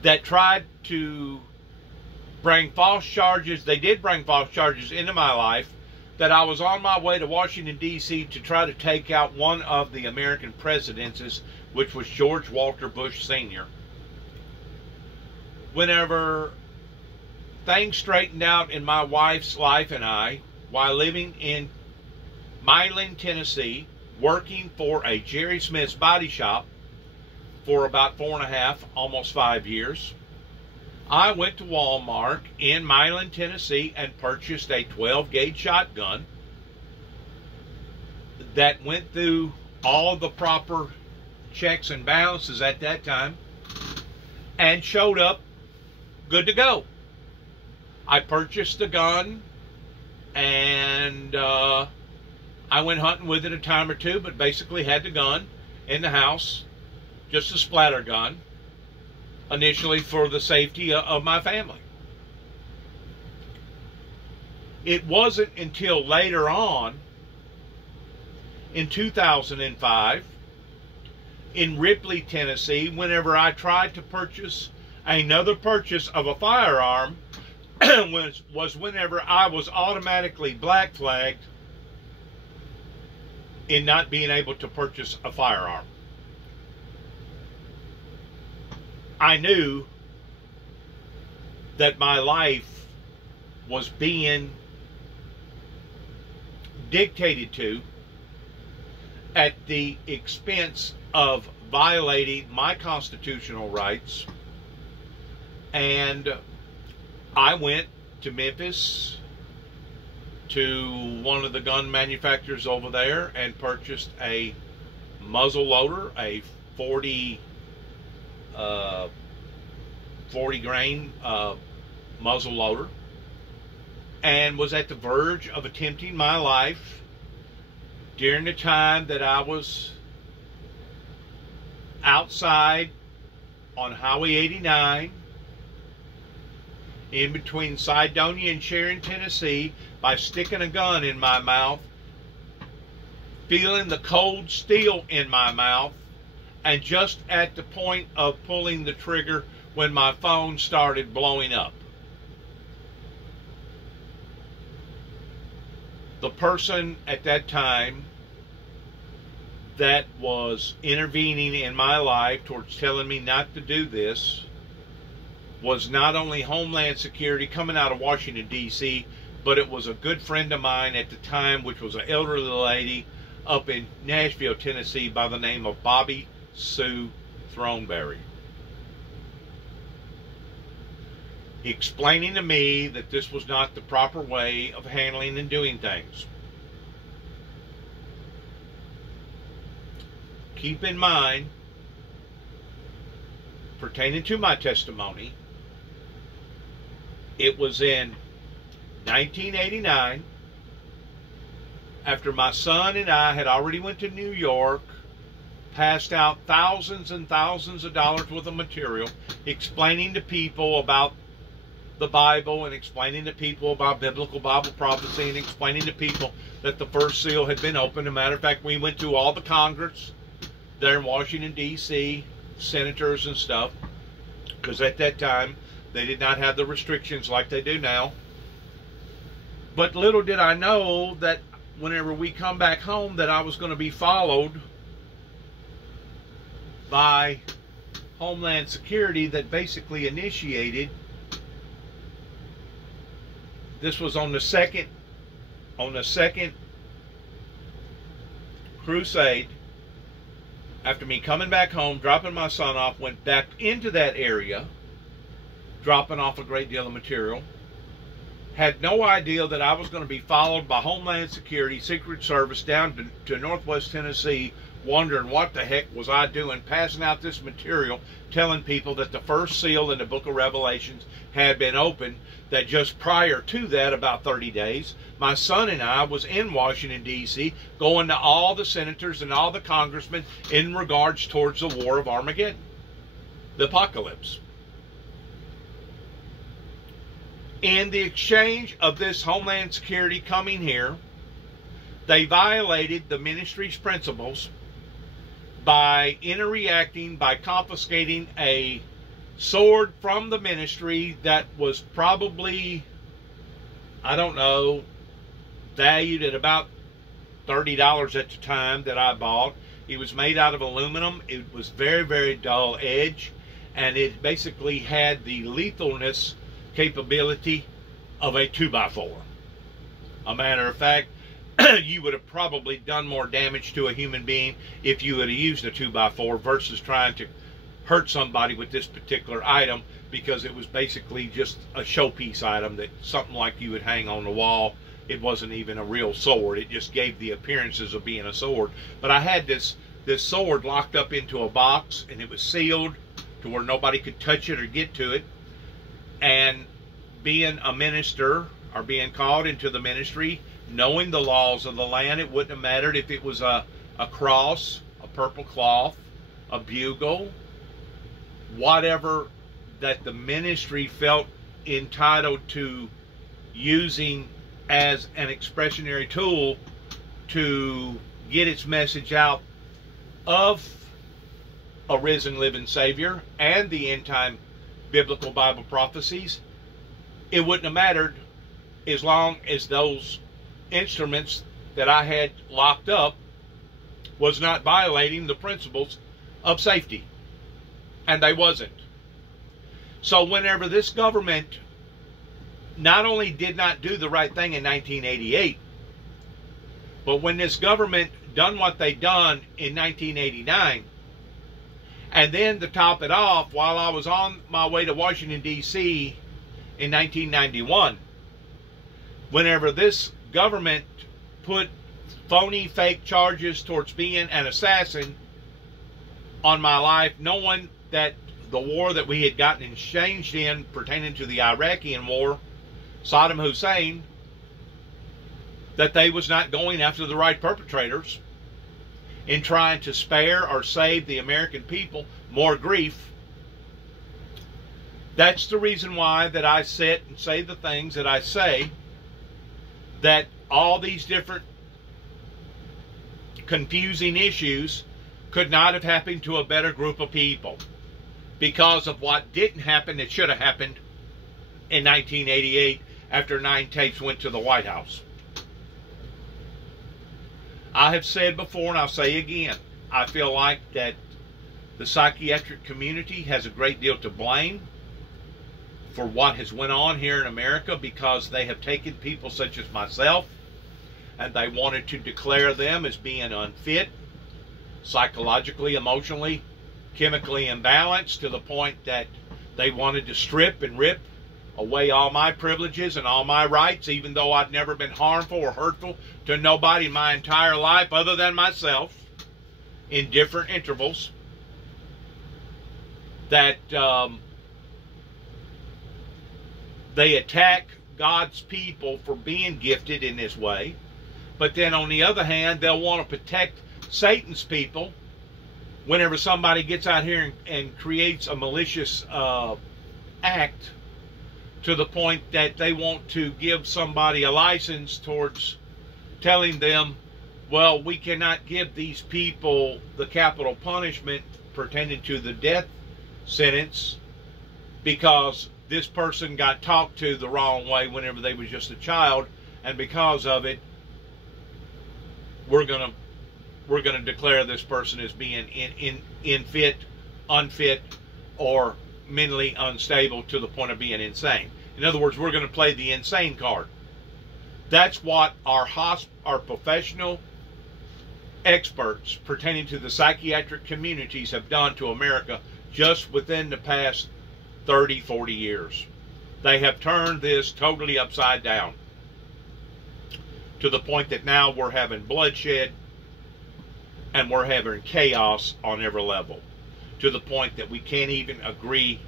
that tried to bring false charges. They did bring false charges into my life, that I was on my way to Washington, D.C. to try to take out one of the American presidents, which was George Walter Bush Sr. Whenever things straightened out in my wife's life and I, while living in Milan, Tennessee, working for a Jerry Smith's body shop for about 4.5, almost 5 years, I went to Walmart in Milan, Tennessee, and purchased a 12-gauge shotgun that went through all the proper checks and balances at that time and showed up good to go. I purchased the gun, and I went hunting with it a time or two, but basically had the gun in the house, just a splatter gun, initially for the safety of my family. It wasn't until later on, in 2005, in Ripley, Tennessee, whenever I tried to purchase another purchase of a firearm, was whenever I was automatically black flagged in not being able to purchase a firearm. I knew that my life was being dictated to at the expense of violating my constitutional rights, and I went to Memphis to one of the gun manufacturers over there and purchased a muzzle loader, a 40 grain muzzle loader, and was at the verge of attempting my life during the time that I was outside on Highway 89 in between Cydonia and Sharon, Tennessee, by sticking a gun in my mouth, feeling the cold steel in my mouth, and just at the point of pulling the trigger when my phone started blowing up. The person at that time that was intervening in my life towards telling me not to do this was not only Homeland Security coming out of Washington, D.C., but it was a good friend of mine at the time, which was an elderly lady up in Nashville, Tennessee, by the name of Bobby Sue Throneberry, explaining to me that this was not the proper way of handling and doing things. Keep in mind, pertaining to my testimony, it was in 1989, after my son and I had already went to New York, passed out thousands and thousands of dollars worth of material, explaining to people about the Bible and explaining to people about biblical Bible prophecy and explaining to people that the first seal had been opened. As a matter of fact, we went to all the Congress there in Washington, D.C., senators and stuff, because at that time they did not have the restrictions like they do now. But little did I know that whenever we come back home that I was going to be followed by Homeland Security that basically initiated. This was on the second crusade. After me coming back home, dropping my son off, went back into that area, dropping off a great deal of material. Had no idea that I was going to be followed by Homeland Security, Secret Service down to Northwest Tennessee, wondering what the heck was I doing, passing out this material, telling people that the first seal in the book of Revelations had been opened, that just prior to that, about 30 days, my son and I was in Washington, D.C., going to all the senators and all the congressmen in regards towards the war of Armageddon, the apocalypse. In the exchange of this Homeland Security coming here, they violated the ministry's principles by interreacting, by confiscating a sword from the ministry that was probably, I don't know, valued at about $30 at the time that I bought. It was made out of aluminum. It was very, very dull edge, and it basically had the lethalness capability of a 2x4. A matter of fact, you would have probably done more damage to a human being if you had used a 2x4 versus trying to hurt somebody with this particular item, because it was basically just a showpiece item, that something like you would hang on the wall. It wasn't even a real sword. It just gave the appearances of being a sword. But I had this sword locked up into a box, and it was sealed to where nobody could touch it or get to it. And being a minister, or being called into the ministry, knowing the laws of the land, it wouldn't have mattered if it was a cross, a purple cloth, a bugle, whatever that the ministry felt entitled to using as an expressionary tool to get its message out of a risen living Savior and the end time biblical Bible prophecies. It wouldn't have mattered as long as those instruments that I had locked up was not violating the principles of safety. And they wasn't. So whenever this government not only did not do the right thing in 1988, but when this government done what they done in 1989, and then to top it off, while I was on my way to Washington, D.C. in 1991, whenever this government put phony, fake charges towards being an assassin on my life, knowing that the war that we had gotten exchanged in pertaining to the Iraqi war, Saddam Hussein, that they was not going after the right perpetrators in trying to spare or save the American people more grief. That's the reason why that I sit and say the things that I say, that all these different confusing issues could not have happened to a better group of people, because of what didn't happen that should have happened in 1988 after 9 tapes went to the White House. I have said before, and I'll say again, I feel like that the psychiatric community has a great deal to blame for what has went on here in America, because they have taken people such as myself and they wanted to declare them as being unfit, psychologically, emotionally, chemically imbalanced, to the point that they wanted to strip and rip away all my privileges and all my rights, even though I've never been harmful or hurtful to nobody my entire life other than myself, in different intervals. That they attack God's people for being gifted in this way, but then on the other hand, they'll want to protect Satan's people whenever somebody gets out here and creates a malicious act, to the point that they want to give somebody a license towards telling them, well, we cannot give these people the capital punishment pertaining to the death sentence because this person got talked to the wrong way whenever they was just a child, and because of it, we're gonna declare this person as being unfit, or mentally unstable to the point of being insane. In other words, we're going to play the insane card. That's what our professional experts pertaining to the psychiatric communities have done to America just within the past 30, 40 years. They have turned this totally upside down, to the point that now we're having bloodshed and we're having chaos on every level, to the point that we can't even agree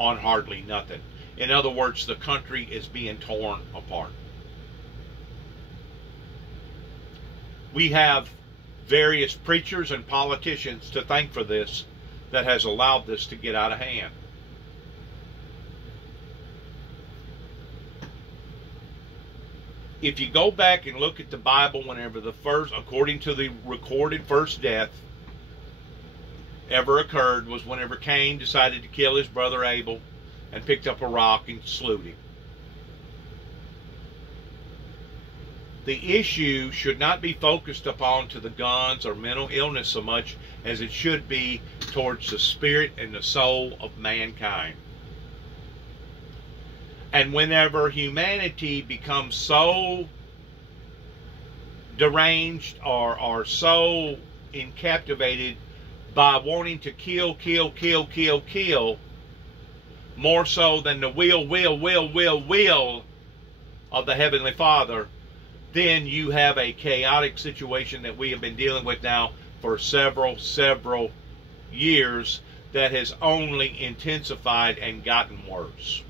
on hardly nothing. In other words, the country is being torn apart. We have various preachers and politicians to thank for this, that has allowed this to get out of hand. If you go back and look at the Bible, whenever the first, according to the recorded first death ever occurred, was whenever Cain decided to kill his brother Abel and picked up a rock and slew him. The issue should not be focused upon to the guns or mental illness so much as it should be towards the spirit and the soul of mankind. And whenever humanity becomes so deranged or so captivated by wanting to kill, more so than the will of the Heavenly Father, then you have a chaotic situation that we have been dealing with now for several years, that has only intensified and gotten worse.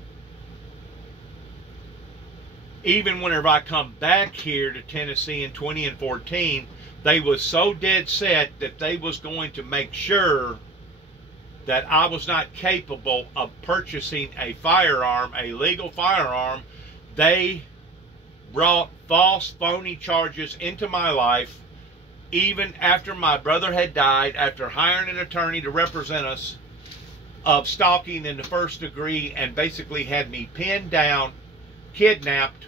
Even whenever I come back here to Tennessee in 2014, they was so dead set that they was going to make sure that I was not capable of purchasing a firearm, a legal firearm. They brought false, phony charges into my life, even after my brother had died, after hiring an attorney to represent us, of stalking in the first degree, and basically had me pinned down, kidnapped,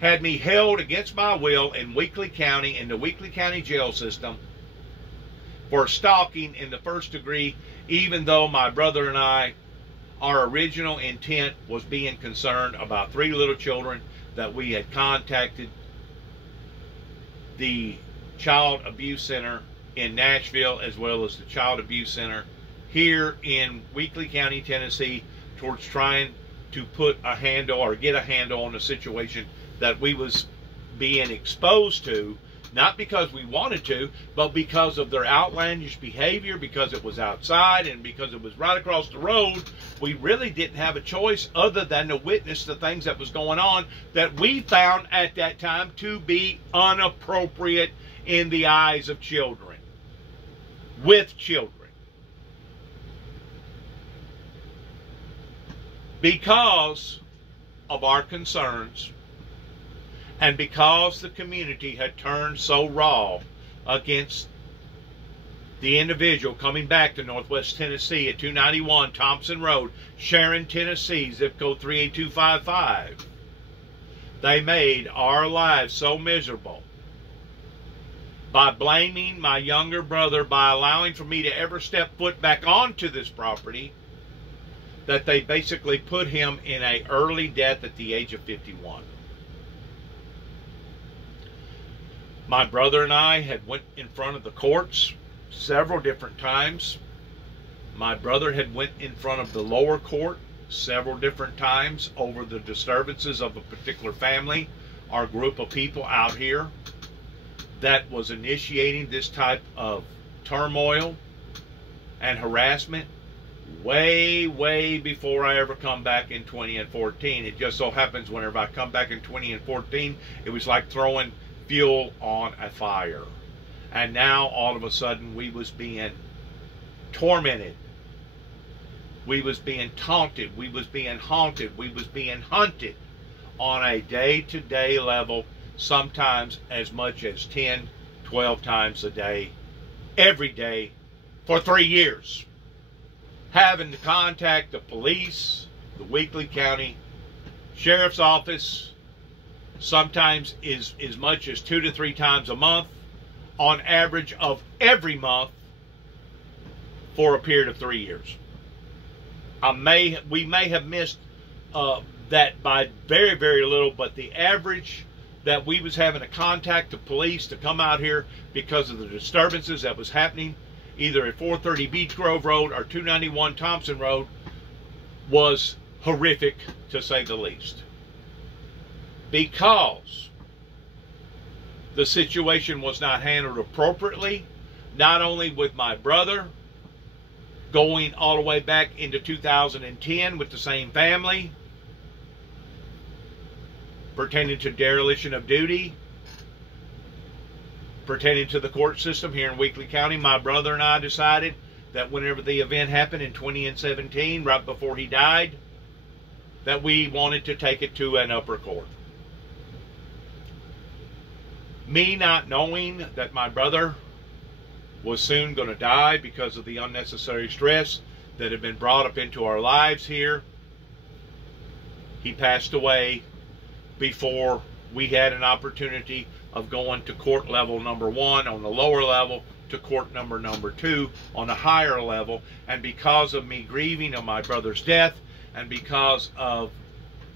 had me held against my will in Weakley County, in the Weakley County jail system, for stalking in the first degree, even though my brother and I, our original intent was being concerned about 3 little children that we had contacted the Child Abuse Center in Nashville, as well as the Child Abuse Center here in Weakley County, Tennessee, towards trying to put a handle or get a handle on the situation that we was being exposed to, not because we wanted to, but because of their outlandish behavior, because it was outside and because it was right across the road. We really didn't have a choice other than to witness the things that was going on that we found at that time to be inappropriate in the eyes of children, with children. Because of our concerns, and because the community had turned so raw against the individual coming back to Northwest Tennessee at 291 Thompson Road, Sharon, Tennessee, zip code 38255, they made our lives so miserable by blaming my younger brother, by allowing for me to ever step foot back onto this property, that they basically put him in an early death at the age of 51. My brother and I had went in front of the courts several different times. My brother had went in front of the lower court several different times over the disturbances of a particular family or group of people out here that was initiating this type of turmoil and harassment way, way before I ever come back in 2014. It just so happens whenever I come back in 2014, it was like throwing fuel on a fire. And now all of a sudden we was being tormented. We was being taunted. We was being haunted. We was being hunted on a day-to-day level, sometimes as much as 10, 12 times a day, every day, for 3 years. Having to contact the police, the Weakley County Sheriff's Office, sometimes is as much as 2 to 3 times a month, on average of every month for a period of 3 years. We may have missed that by very, very little, but the average that we was having to contact the police to come out here because of the disturbances that was happening either at 430 Beach Grove Road or 291 Thompson Road was horrific, to say the least. Because the situation was not handled appropriately, not only with my brother, going all the way back into 2010 with the same family, pertaining to dereliction of duty, pertaining to the court system here in Weakley County. My brother and I decided that whenever the event happened in 2017, right before he died, that we wanted to take it to an upper court. Me not knowing that my brother was soon going to die because of the unnecessary stress that had been brought up into our lives here. He passed away before we had an opportunity of going to court level number 1 on the lower level to court number 2 on the higher level. And because of me grieving of my brother's death, and because of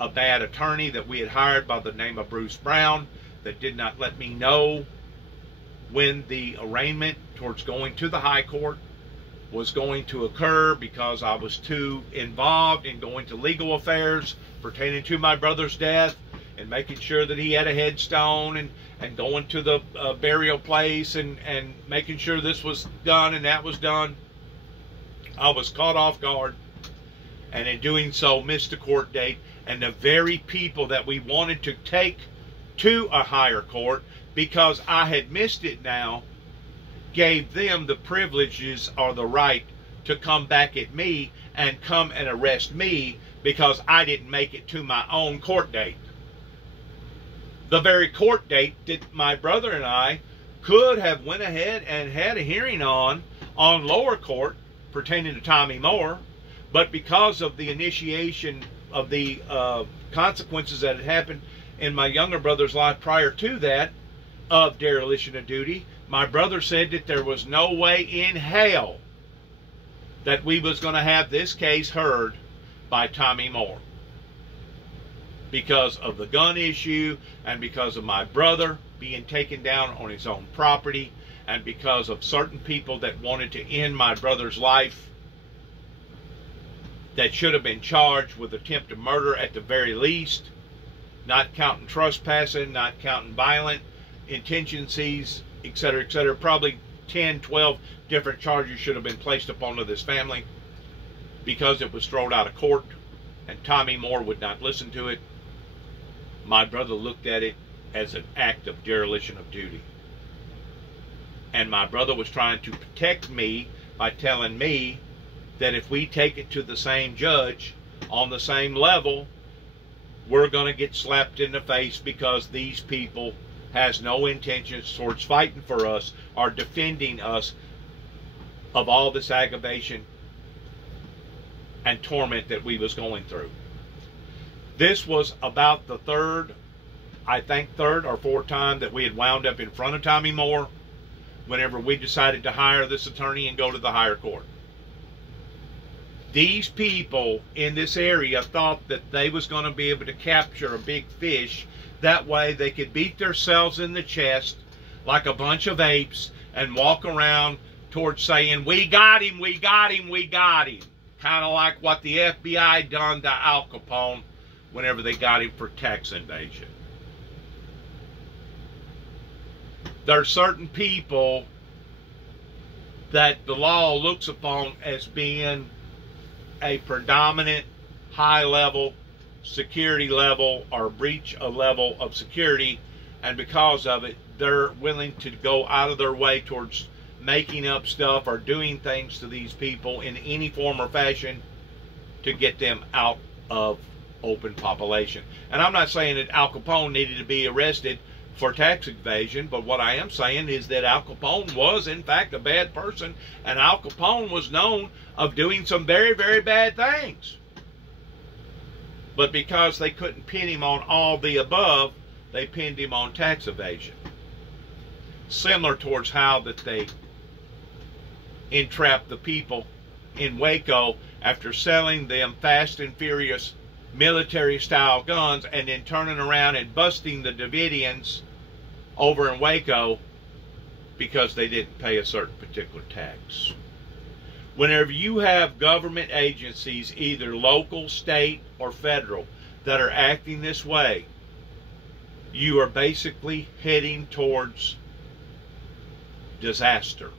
a bad attorney that we had hired by the name of Bruce Brown that did not let me know when the arraignment towards going to the high court was going to occur, because I was too involved in going to legal affairs pertaining to my brother's death and making sure that he had a headstone and going to the burial place and making sure this was done and that was done. I was caught off guard, and in doing so missed the court date, and the very people that we wanted to take to a higher court, because I had missed it now, gave them the privileges or the right to come back at me and come and arrest me because I didn't make it to my own court date. The very court date that my brother and I could have went ahead and had a hearing on lower court pertaining to Tommy Moore, but because of the initiation of the consequences that had happened in my younger brother's life prior to that, of dereliction of duty, my brother said that there was no way in hell that we was going to have this case heard by Tommy Moore, because of the gun issue and because of my brother being taken down on his own property, and because of certain people that wanted to end my brother's life that should have been charged with attempted murder at the very least, not counting trespassing, not counting violent intentions, etc., etc. Probably 10, 12 different charges should have been placed upon this family, because it was thrown out of court and Tommy Moore would not listen to it. My brother looked at it as an act of dereliction of duty. And my brother was trying to protect me by telling me that if we take it to the same judge on the same level, we're going to get slapped in the face, because these people has no intentions towards fighting for us or defending us of all this aggravation and torment that we was going through. This was about the third or fourth time that we had wound up in front of Tommy Moore whenever we decided to hire this attorney and go to the higher court. These people in this area thought that they was going to be able to capture a big fish. That way they could beat themselves in the chest like a bunch of apes and walk around towards saying, we got him, we got him, we got him. Kind of like what the FBI done to Al Capone whenever they got him for tax evasion. There are certain people that the law looks upon as being a predominant high-level security level or breach a level of security, and because of it, they're willing to go out of their way towards making up stuff or doing things to these people in any form or fashion to get them out of open population. And I'm not saying that Al Capone needed to be arrested for tax evasion, but what I am saying is that Al Capone was in fact a bad person, and Al Capone was known of doing some very, very bad things. But because they couldn't pin him on all the above, they pinned him on tax evasion. Similar towards how that they entrapped the people in Waco after selling them fast and furious military style guns and then turning around and busting the Davidians over in Waco because they didn't pay a certain particular tax. Whenever you have government agencies, either local, state, or federal, that are acting this way, you are basically heading towards disaster.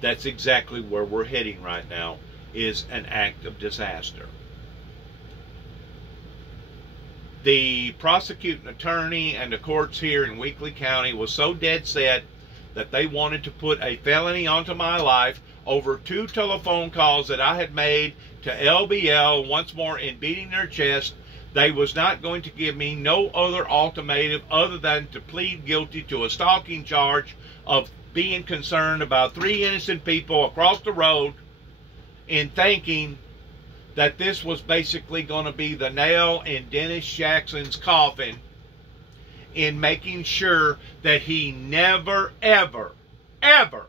That's exactly where we're heading right now, is an act of disaster. The prosecuting attorney and the courts here in Weakley County was so dead set that they wanted to put a felony onto my life over 2 telephone calls that I had made to LBL, once more in beating their chest. They was not going to give me no other ultimatum other than to plead guilty to a stalking charge of being concerned about 3 innocent people across the road, in thinking that this was basically going to be the nail in Dennis Jackson's coffin, in making sure that he never, ever, ever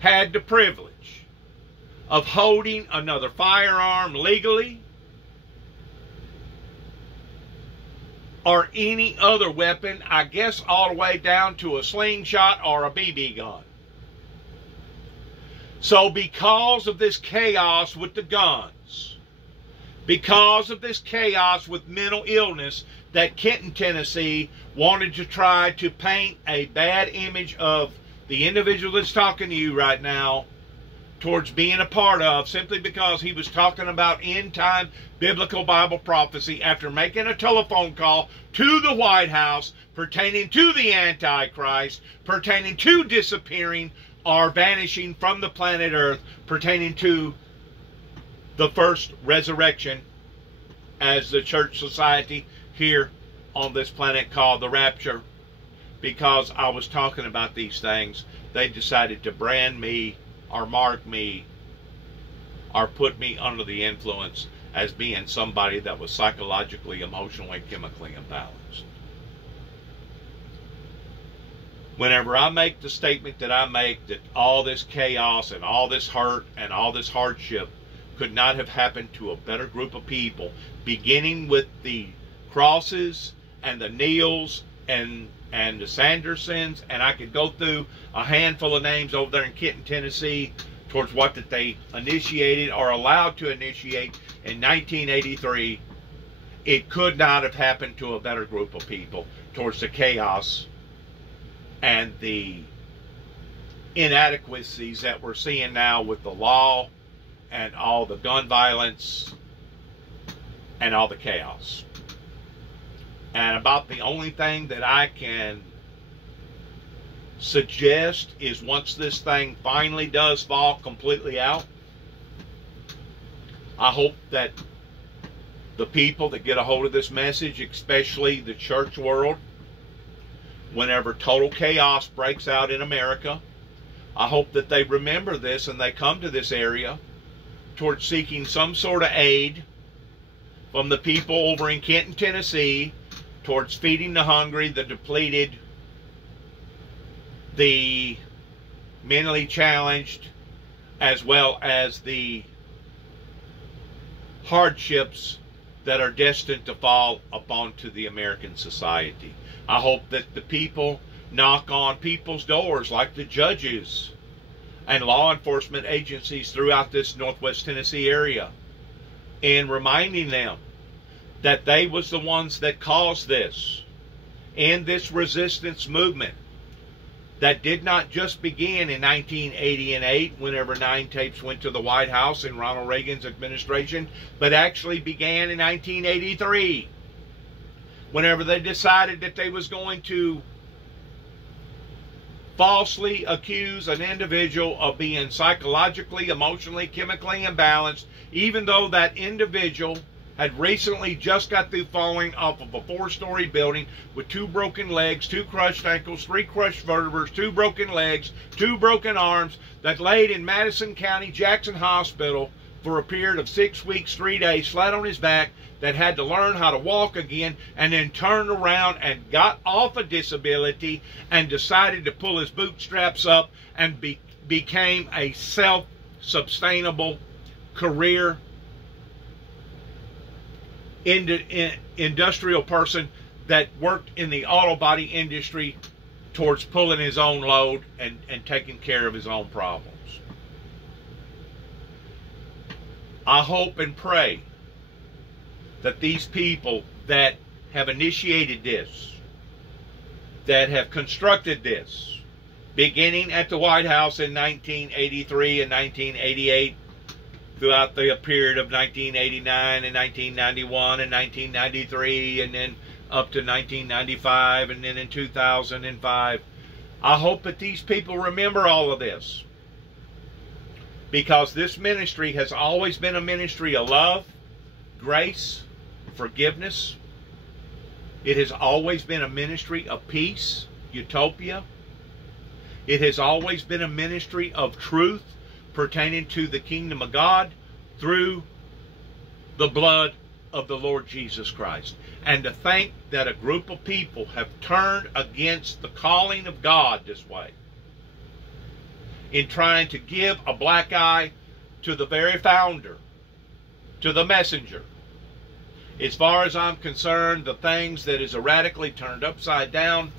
had the privilege of holding another firearm legally or any other weapon, I guess all the way down to a slingshot or a BB gun. So because of this chaos with the guns, because of this chaos with mental illness, that Kenton, Tennessee wanted to try to paint a bad image of the individual that's talking to you right now towards being a part of, simply because he was talking about end-time biblical Bible prophecy after making a telephone call to the White House pertaining to the Antichrist, pertaining to disappearing or vanishing from the planet Earth, pertaining to the first resurrection as the church society here on this planet called the rapture. Because I was talking about these things, they decided to brand me or mark me or put me under the influence as being somebody that was psychologically, emotionally, chemically imbalanced. Whenever I make the statement that I make, that all this chaos and all this hurt and all this hardship could not have happened to a better group of people, beginning with the Crosses and the Neals and the Sandersons, and I could go through a handful of names over there in Kenton, Tennessee, towards what that they initiated or allowed to initiate in 1983. It could not have happened to a better group of people towards the chaos and the inadequacies that we're seeing now with the law and all the gun violence and all the chaos. And about the only thing that I can suggest is, once this thing finally does fall completely out, I hope that the people that get a hold of this message, especially the church world, whenever total chaos breaks out in America, I hope that they remember this and they come to this area towards seeking some sort of aid from the people over in Kenton, Tennessee, towards feeding the hungry, the depleted, the mentally challenged, as well as the hardships that are destined to fall upon to the American society. I hope that the people knock on people's doors, like the judges and law enforcement agencies throughout this Northwest Tennessee area, and reminding them that they was the ones that caused this, and this resistance movement that did not just begin in 1988, whenever 9 tapes went to the White House in Ronald Reagan's administration, but actually began in 1983, whenever they decided that they was going to falsely accuse an individual of being psychologically, emotionally, chemically imbalanced, even though that individual had recently just got through falling off of a 4-story building with 2 broken legs, 2 crushed ankles, 3 crushed vertebrae, 2 broken legs, 2 broken arms, that laid in Madison County Jackson Hospital for a period of 6 weeks, 3 days, flat on his back, that had to learn how to walk again, and then turned around and got off a disability and decided to pull his bootstraps up and became a self-sustainable career industrial person that worked in the auto body industry towards pulling his own load and taking care of his own problems. I hope and pray that these people that have initiated this, that have constructed this, beginning at the White House in 1983 and 1988, throughout the period of 1989 and 1991 and 1993, and then up to 1995, and then in 2005. I hope that these people remember all of this, because this ministry has always been a ministry of love, grace, forgiveness. It has always been a ministry of peace, utopia. It has always been a ministry of truth pertaining to the kingdom of God through the blood of the Lord Jesus Christ. And to think that a group of people have turned against the calling of God this way, in trying to give a black eye to the very founder, to the messenger. As far as I'm concerned, the things that is erratically turned upside down,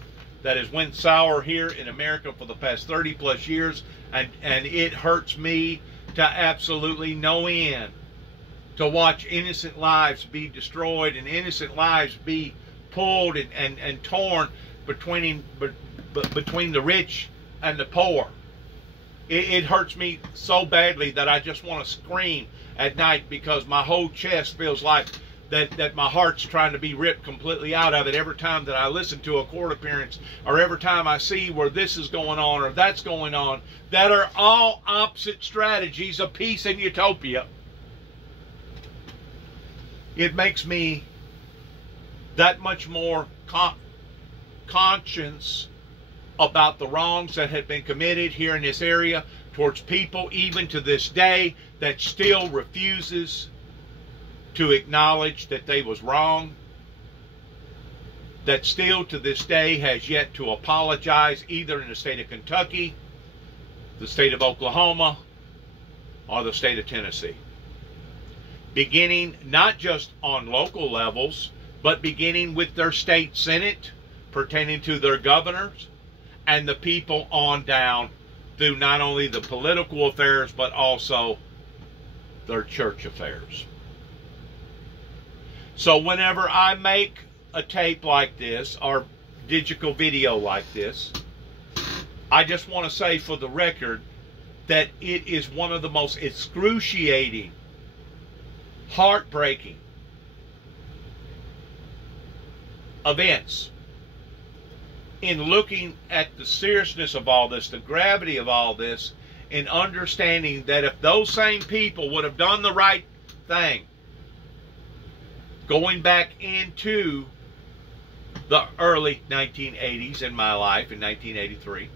that has went sour here in America for the past 30 plus years, and it hurts me to absolutely no end to watch innocent lives be destroyed and innocent lives be pulled and torn between the rich and the poor. It hurts me so badly that I just want to scream at night, because my whole chest feels like that my heart's trying to be ripped completely out of it every time that I listen to a court appearance, or every time I see where this is going on or that's going on, that are all opposite strategies of peace and utopia. It makes me that much more conscious about the wrongs that have been committed here in this area towards people, even to this day, that still refuses to acknowledge that they was wrong, that still to this day has yet to apologize, either in the state of Kentucky, the state of Oklahoma, or the state of Tennessee. Beginning not just on local levels, but beginning with their state senate, pertaining to their governors, and the people on down through not only the political affairs, but also their church affairs. So whenever I make a tape like this, or digital video like this, I just want to say for the record that it is one of the most excruciating, heartbreaking events in looking at the seriousness of all this, the gravity of all this, and understanding that if those same people would have done the right thing, going back into the early 1980s in my life, in 1983,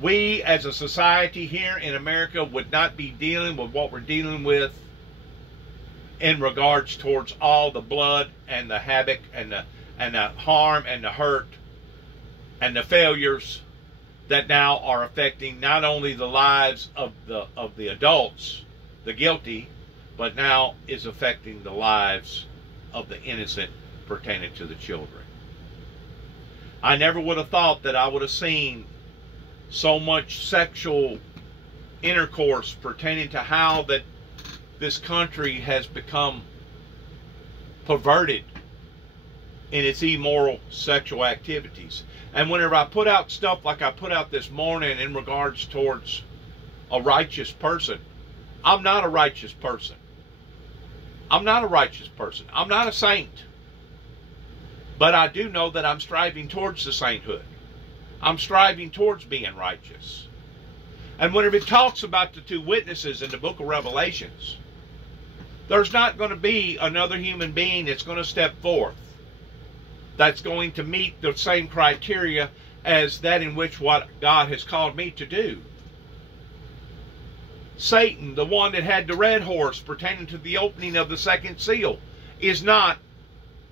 we as a society here in America would not be dealing with what we're dealing with in regards towards all the blood and the havoc and the harm and the hurt and the failures that now are affecting not only the lives of the adults, the guilty, but now is affecting the lives of the innocent pertaining to the children. I never would have thought that I would have seen so much sexual intercourse pertaining to how that this country has become perverted in its immoral sexual activities. And whenever I put out stuff like I put out this morning in regards towards a righteous person, I'm not a righteous person. I'm not a righteous person. I'm not a saint. But I do know that I'm striving towards the sainthood. I'm striving towards being righteous. And whenever it talks about the two witnesses in the book of Revelations, there's not going to be another human being that's going to step forth that's going to meet the same criteria as that in which what God has called me to do. Satan, the one that had the red horse pertaining to the opening of the second seal, is not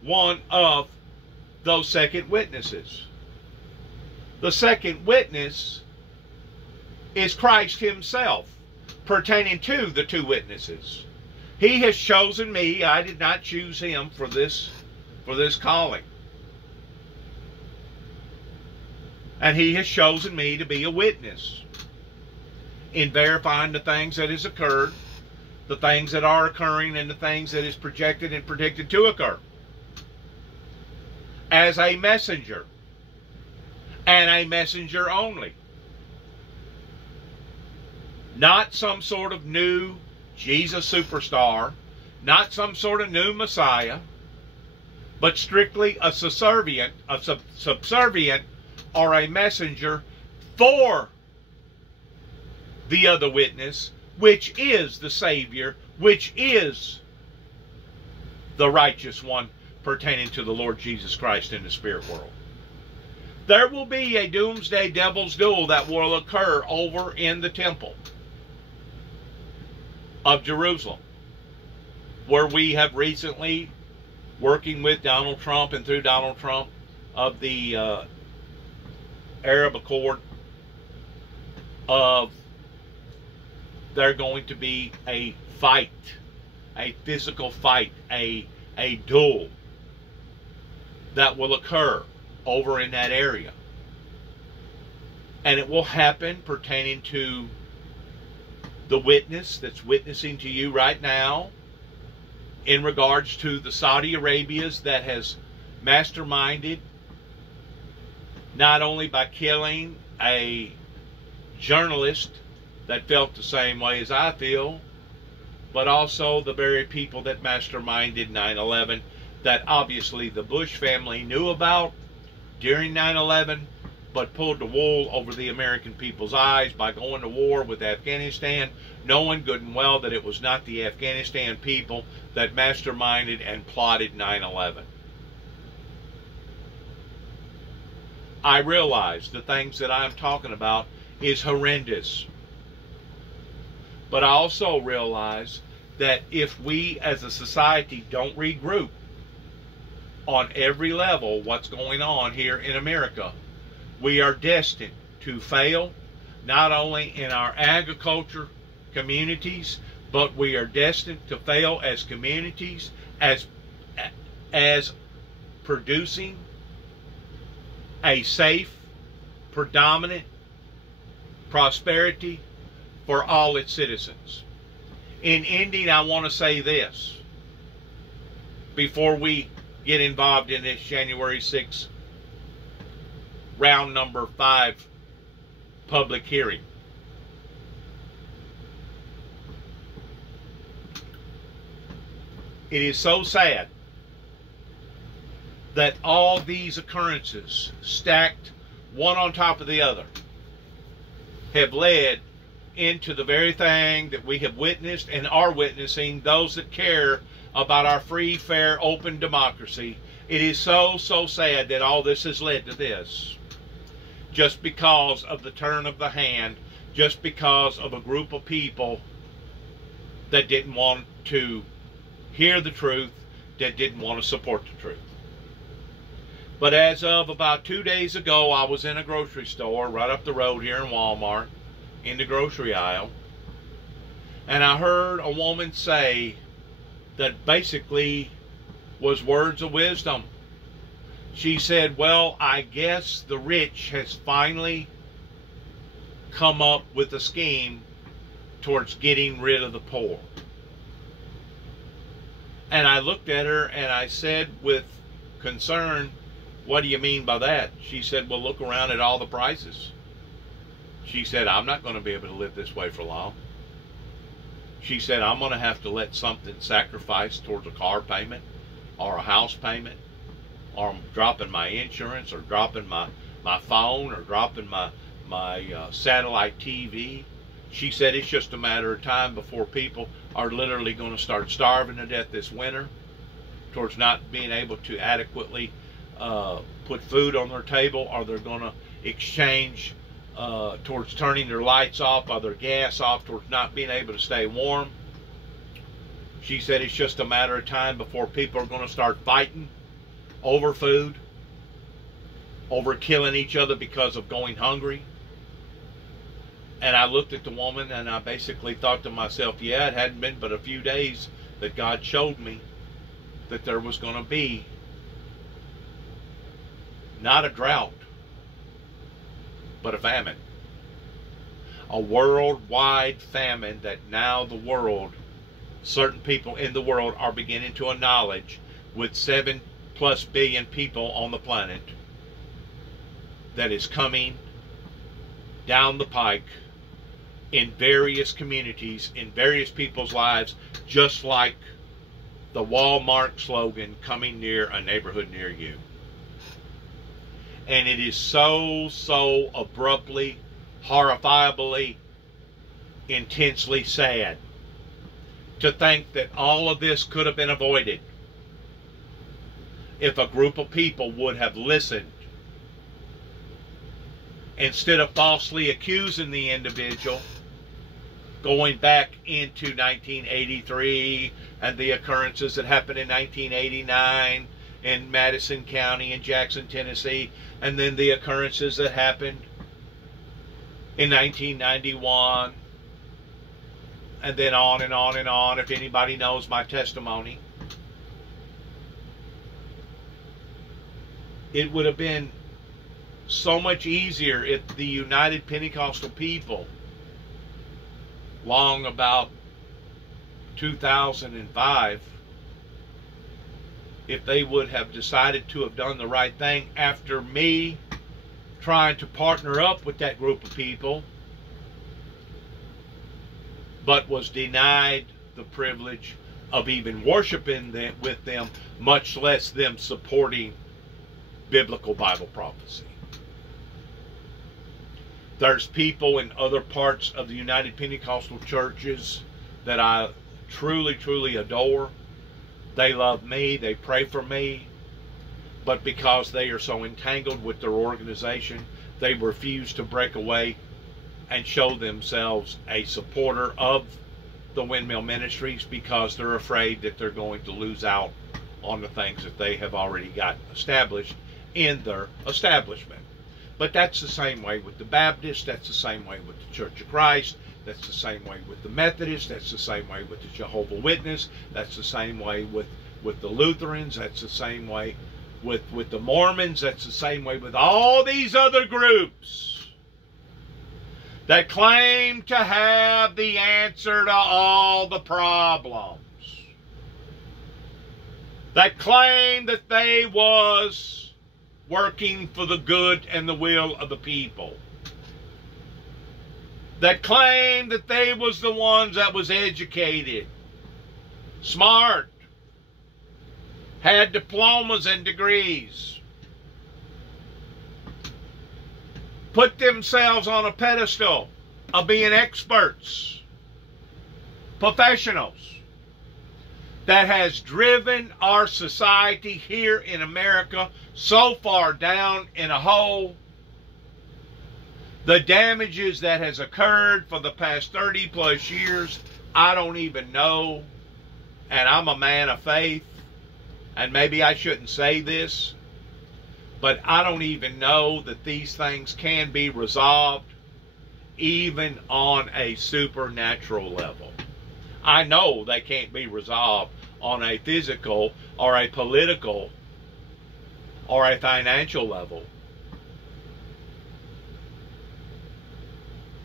one of those second witnesses. The second witness is Christ himself, pertaining to the two witnesses. He has chosen me. I did not choose him for this calling. And he has chosen me to be a witness in verifying the things that has occurred, the things that are occurring, and the things that is projected and predicted to occur. As a messenger, and a messenger only. Not some sort of new Jesus superstar, not some sort of new Messiah, but strictly a subservient or a messenger for the other witness, which is the Savior, which is the righteous one pertaining to the Lord Jesus Christ in the spirit world. There will be a doomsday devil's duel that will occur over in the temple of Jerusalem, where we have recently, working with Donald Trump and through Donald Trump of the Arab Accord, of there going to be a fight, a physical fight, a duel that will occur over in that area. And it will happen pertaining to the witness that's witnessing to you right now in regards to the Saudi Arabias that has masterminded not only by killing a journalist that felt the same way as I feel, but also the very people that masterminded 9/11 that obviously the Bush family knew about during 9/11, but pulled the wool over the American people's eyes by going to war with Afghanistan, knowing good and well that it was not the Afghanistan people that masterminded and plotted 9/11. I realize the things that I'm talking about is horrendous. But I also realize that if we as a society don't regroup on every level what's going on here in America, we are destined to fail, not only in our agriculture communities, but we are destined to fail as communities, as producing a safe, predominant prosperity for all its citizens. In ending, I want to say this before we get involved in this January 6th round number 5 public hearing. It is so sad that all these occurrences, stacked one on top of the other, have led into the very thing that we have witnessed and are witnessing, those that care about our free, fair, open democracy. It is so sad that all this has led to this. Just because of the turn of the hand, just because of a group of people that didn't want to hear the truth, that didn't want to support the truth. But as of about 2 days ago, I was in a grocery store right up the road here in Walmart, in the grocery aisle, and I heard a woman say that basically was words of wisdom. She said, well, I guess the rich has finally come up with a scheme towards getting rid of the poor. And I looked at her and I said with concern, what do you mean by that? She said, well, look around at all the prices. She said, I'm not going to be able to live this way for long. She said, I'm going to have to let something sacrifice towards a car payment or a house payment, or I'm dropping my insurance, or dropping my phone, or dropping my satellite TV. She said it's just a matter of time before people are literally going to start starving to death this winter towards not being able to adequately put food on their table, or they're going to exchange towards turning their lights off or their gas off, towards not being able to stay warm. She said it's just a matter of time before people are going to start fighting over food, over killing each other because of going hungry. And I looked at the woman and I basically thought to myself, yeah, it hadn't been but a few days that God showed me that there was going to be not a drought, but a famine. A worldwide famine that now the world, certain people in the world are beginning to acknowledge, with 7+ billion people on the planet, that is coming down the pike in various communities, in various people's lives, just like the Walmart slogan, coming near a neighborhood near you. And it is so abruptly, horrifiably, intensely sad to think that all of this could have been avoided if a group of people would have listened, instead of falsely accusing the individual, going back into 1983 and the occurrences that happened in 1989 in Madison County and Jackson, Tennessee, and then the occurrences that happened in 1991, and then on and on and on, if anybody knows my testimony. It would have been so much easier if the United Pentecostal people, long about 2005, if they would have decided to have done the right thing after me trying to partner up with that group of people, but was denied the privilege of even worshiping them, with them, much less them supporting biblical Bible prophecy. There's people in other parts of the United Pentecostal churches that I truly adore. They love me, they pray for me, but because they are so entangled with their organization, they refuse to break away and show themselves a supporter of the Windmill Ministries, because they're afraid that they're going to lose out on the things that they have already got established in their establishment. But that's the same way with the Baptists, that's the same way with the Church of Christ, that's the same way with the Methodists, that's the same way with the Jehovah's Witness, that's the same way with the Lutherans, that's the same way with the Mormons, that's the same way with all these other groups that claim to have the answer to all the problems, that claim that they was working for the good and the will of the people, that claimed that they was the ones that was educated, smart, had diplomas and degrees, put themselves on a pedestal of being experts, professionals, that has driven our society here in America so far down in a hole. The damages that has occurred for the past 30+ years, I don't even know. And I'm a man of faith, and maybe I shouldn't say this, But I don't even know that these things can be resolved even on a supernatural level. I know they can't be resolved on a physical or a political or a financial level.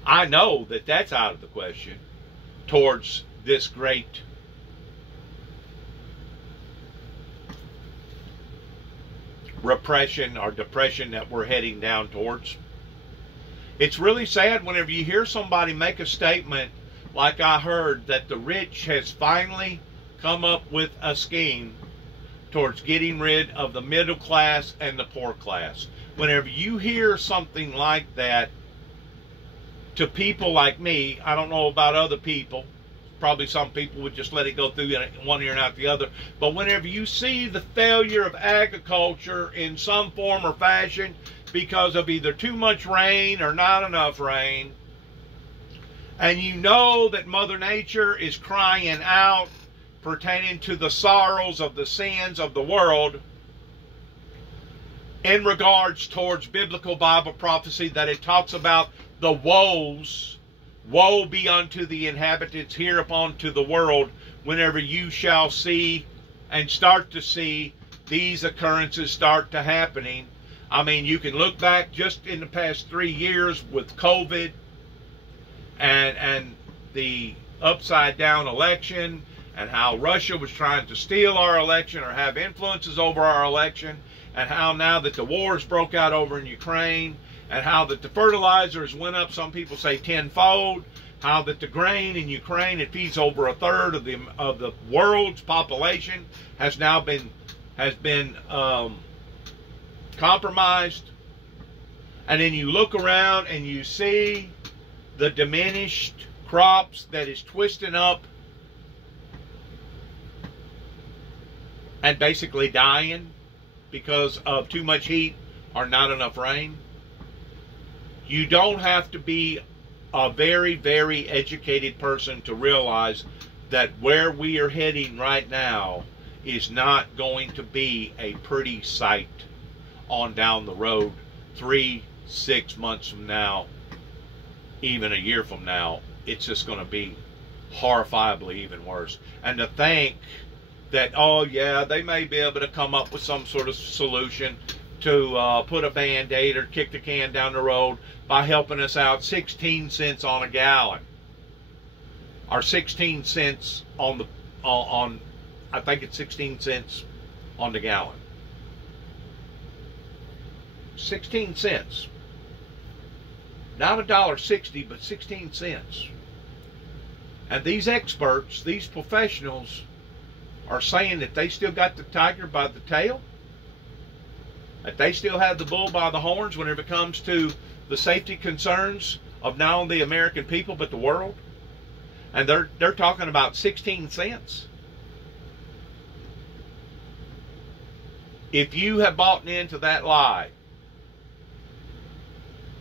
I know that that's out of the question towards this great repression or depression that we're heading down towards. It's really sad whenever you hear somebody make a statement like I heard that the rich has finally come up with a scheme towards getting rid of the middle class and the poor class. Whenever you hear something like that, to people like me, I don't know about other people, probably some people would just let it go through one ear and out the other, but whenever you see the failure of agriculture in some form or fashion because of either too much rain or not enough rain, and you know that Mother Nature is crying out pertaining to the sorrows of the sins of the world in regards towards biblical Bible prophecy, that it talks about the woes, woe be unto the inhabitants hereupon to the world, whenever you shall see and start to see these occurrences start to happening. I mean, you can look back just in the past 3 years with COVID and the upside down election, and how Russia was trying to steal our election or have influences over our election, and how now that the wars broke out over in Ukraine, and how that the fertilizers went up, some people say tenfold, how that the grain in Ukraine, it feeds over a third of the world's population, has now been compromised. And then you look around and you see the diminished crops that is twisting up and basically dying because of too much heat or not enough rain. You don't have to be a very, very educated person to realize that where we are heading right now is not going to be a pretty sight on down the road 3-6 months from now, even a year from now. It's just going to be horrifyingly even worse. And to think that, oh yeah, they may be able to come up with some sort of solution to put a Band-Aid or kick the can down the road by helping us out 16 cents on a gallon, or 16 cents on I think it's 16 cents on the gallon. 16 cents. Not $1.60, but 16 cents. And these experts, these professionals, are saying that they still got the tiger by the tail, that they still have the bull by the horns whenever it comes to the safety concerns of not only the American people but the world. And they're talking about 16 cents. If you have bought into that lie,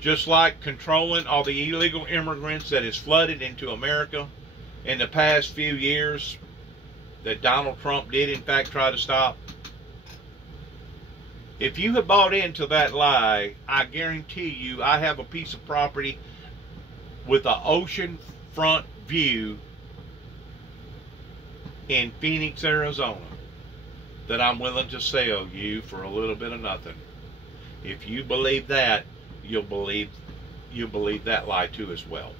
just like controlling all the illegal immigrants that has flooded into America in the past few years, that Donald Trump did in fact try to stop. If you have bought into that lie, I guarantee you I have a piece of property with an ocean front view in Phoenix, Arizona, that I'm willing to sell you for a little bit of nothing. If you believe that, you'll believe that lie too as well.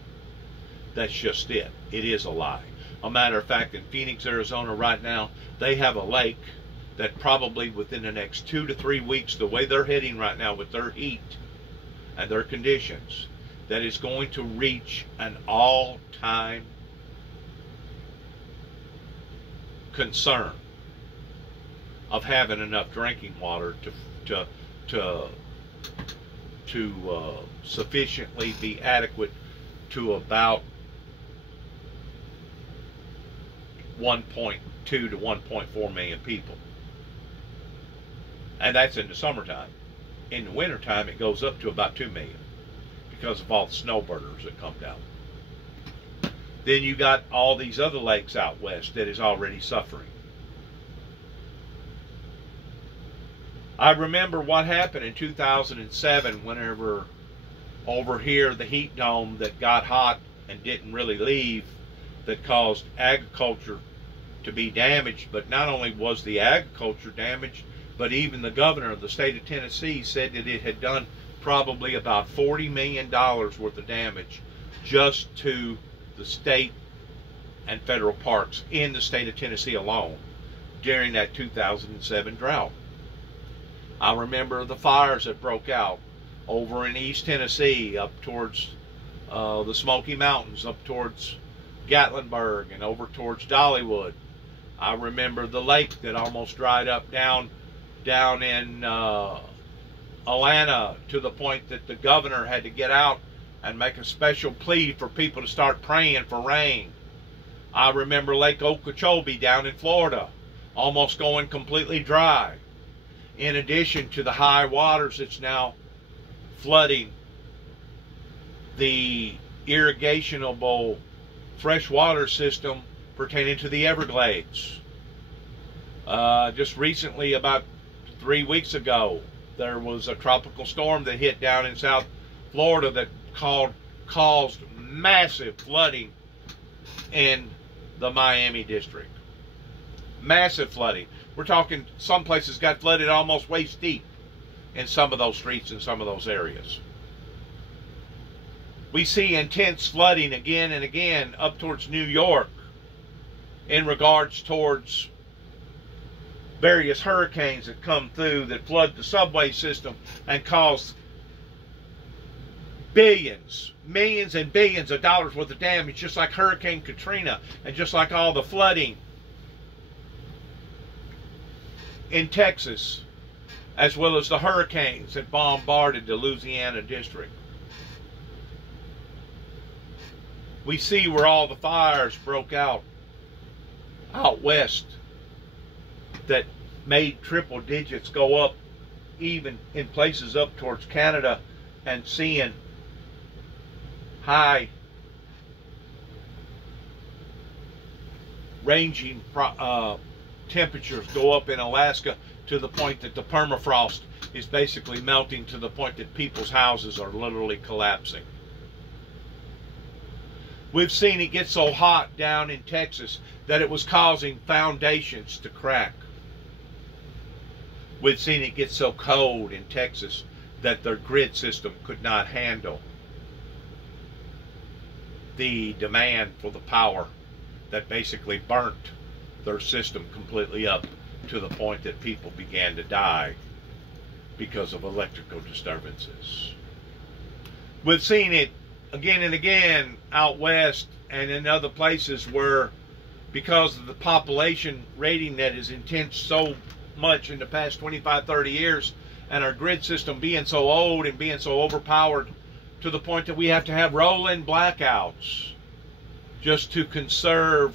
That's just it. It is a lie. A matter of fact, in Phoenix, Arizona right now, they have a lake that probably within the next 2 to 3 weeks, the way they're heading right now with their heat and their conditions, that is going to reach an all-time concern of having enough drinking water to sufficiently be adequate to about 1.2 to 1.4 million people. And that's in the summertime. In the wintertime, it goes up to about 2 million because of all the snowbirders that come down. Then you got all these other lakes out west that is already suffering. I remember what happened in 2007 whenever over here the heat dome that got hot and didn't really leave, that caused agriculture to be damaged. But not only was the agriculture damaged, but even the governor of the state of Tennessee said that it had done probably about $40 million worth of damage just to the state and federal parks in the state of Tennessee alone during that 2007 drought. I remember the fires that broke out over in East Tennessee, up towards the Smoky Mountains, up towards Gatlinburg, and over towards Dollywood. I remember the lake that almost dried up down in Atlanta, to the point that the governor had to get out and make a special plea for people to start praying for rain. I remember Lake Okeechobee down in Florida almost going completely dry, in addition to the high waters that's now flooding the irrigationable freshwater system pertaining to the Everglades. Just recently, about 3 weeks ago, there was a tropical storm that hit down in South Florida that caused massive flooding in the Miami district. Massive flooding. We're talking some places got flooded almost waist deep in some of those streets in some of those areas. We see intense flooding again and again up towards New York in regards towards various hurricanes that come through that flood the subway system and cause billions, millions and billions of dollars worth of damage, just like Hurricane Katrina and just like all the flooding in Texas, as well as the hurricanes that bombarded the Louisiana district. We see where all the fires broke out west that made triple digits go up, even in places up towards Canada, and seeing high ranging temperatures go up in Alaska, to the point that the permafrost is basically melting, to the point that people's houses are literally collapsing. We've seen it get so hot down in Texas that it was causing foundations to crack. We've seen it get so cold in Texas that their grid system could not handle the demand for the power that basically burnt their system completely up, to the point that people began to die because of electrical disturbances. We've seen it again and again out west and in other places where, because of the population rating that is intense so much in the past 25, 30 years, and our grid system being so old and being so overpowered, to the point that we have to have rolling blackouts just to conserve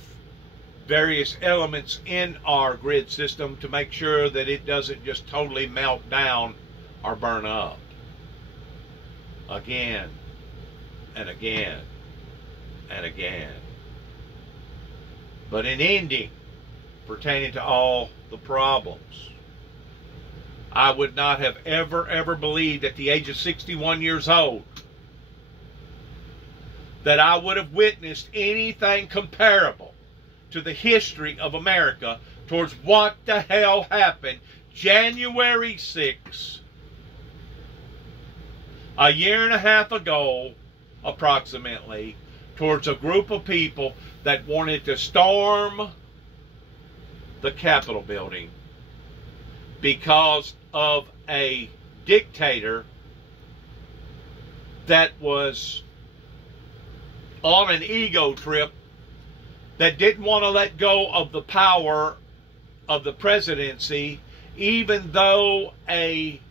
various elements in our grid system, to make sure that it doesn't just totally melt down or burn up. Again and again and again. But in ending, pertaining to all the problems, I would not have ever believed at the age of 61 years old that I would have witnessed anything comparable to the history of America towards what the hell happened January 6th, a year and a half ago, approximately, towards a group of people that wanted to storm the Capitol building because of a dictator that was on an ego trip, that didn't want to let go of the power of the presidency, even though a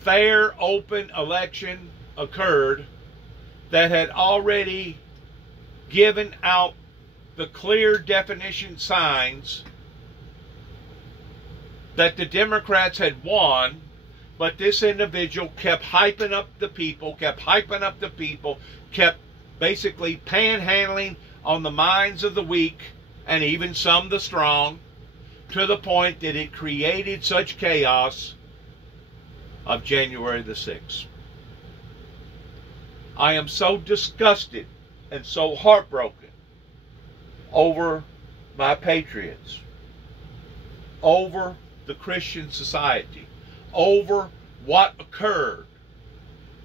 fair, open election occurred that had already given out the clear definition signs that the Democrats had won, but this individual kept hyping up the people, kept basically panhandling on the minds of the weak and even some the strong, to the point that it created such chaos of January the 6th. I am so disgusted and so heartbroken over my patriots, over the Christian society, over what occurred